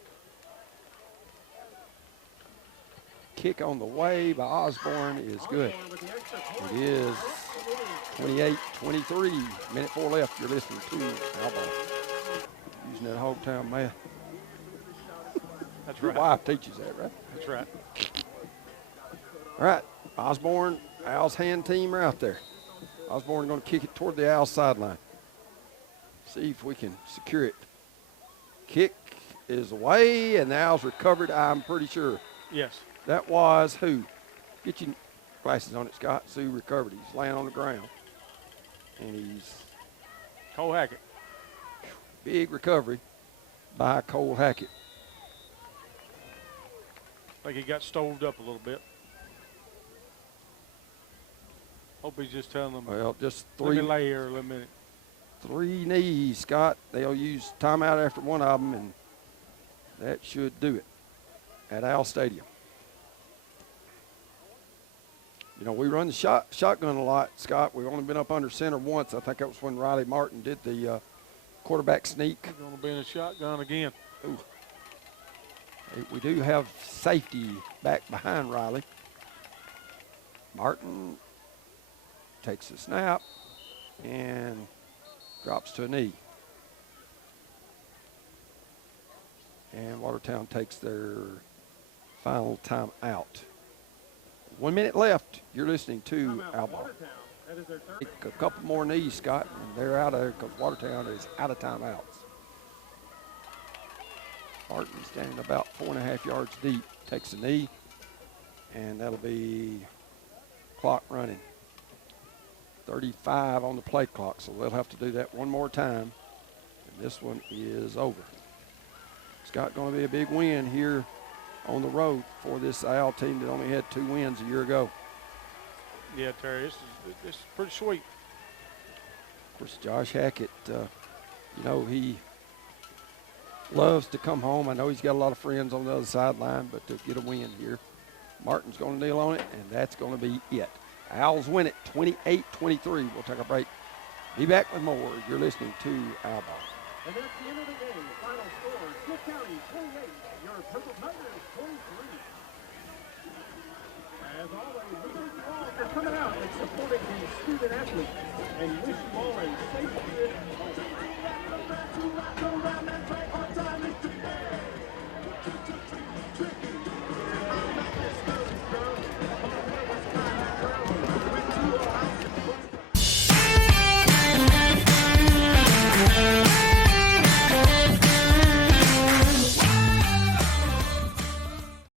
Kick on the way by Osborne is good. It is 28-23. 1:04 left. You're listening to Owl Ball. Using that Hogtown math. That's Your right. wife teaches that, right? That's right. All right. Osborne, Owls hand team are out there. Osborne going to kick it toward the Owls sideline. See if we can secure it. Kick is away, and the Owls recovered, I'm pretty sure. Yes. That was who? Get your glasses on it, Scott. Sue recovered. He's laying on the ground. And he's Cole Hackett. big recovery by Cole Hackett. Like he got stoved up a little bit. Hope he's just telling them, Well, just let me lay here a little minute. 3 knees, Scott. They'll use timeout after one of them, and that should do it at Owl Stadium. You know, we run the shotgun a lot, Scott. We've only been up under center once. I think that was when Riley Martin did the quarterback sneak. He's going to be in a shotgun again. Ooh. We do have safety back behind Riley. Martin takes the snap and drops to a knee. And Watertown takes their final time out. 1 minute left. You're listening to Alba. That is their third. A couple more knees, Scott, and they're out of there because Watertown is out of timeouts. Martin standing about 4.5 yards deep, takes a knee, and that'll be clock running. 35 on the play clock, so they'll have to do that one more time, and this one is over. Scott, going to be a big win here on the road for this Al team that only had 2 wins a year ago. Yeah, Terry, this is pretty sweet. Of course, Josh Hackett, you know, he loves to come home. I know he's got a lot of friends on the other sideline, but to get a win here, Martin's going to kneel on it, and that's going to be it. Owls win it 28-23. We'll take a break. Be back with more. You're listening to Owl Ball. And that's the end of the game. Final score, Smith County 28, your Purple Tigers 23. As always, we thank you all for coming out and supporting the student athletes and wish you all a safe trip home.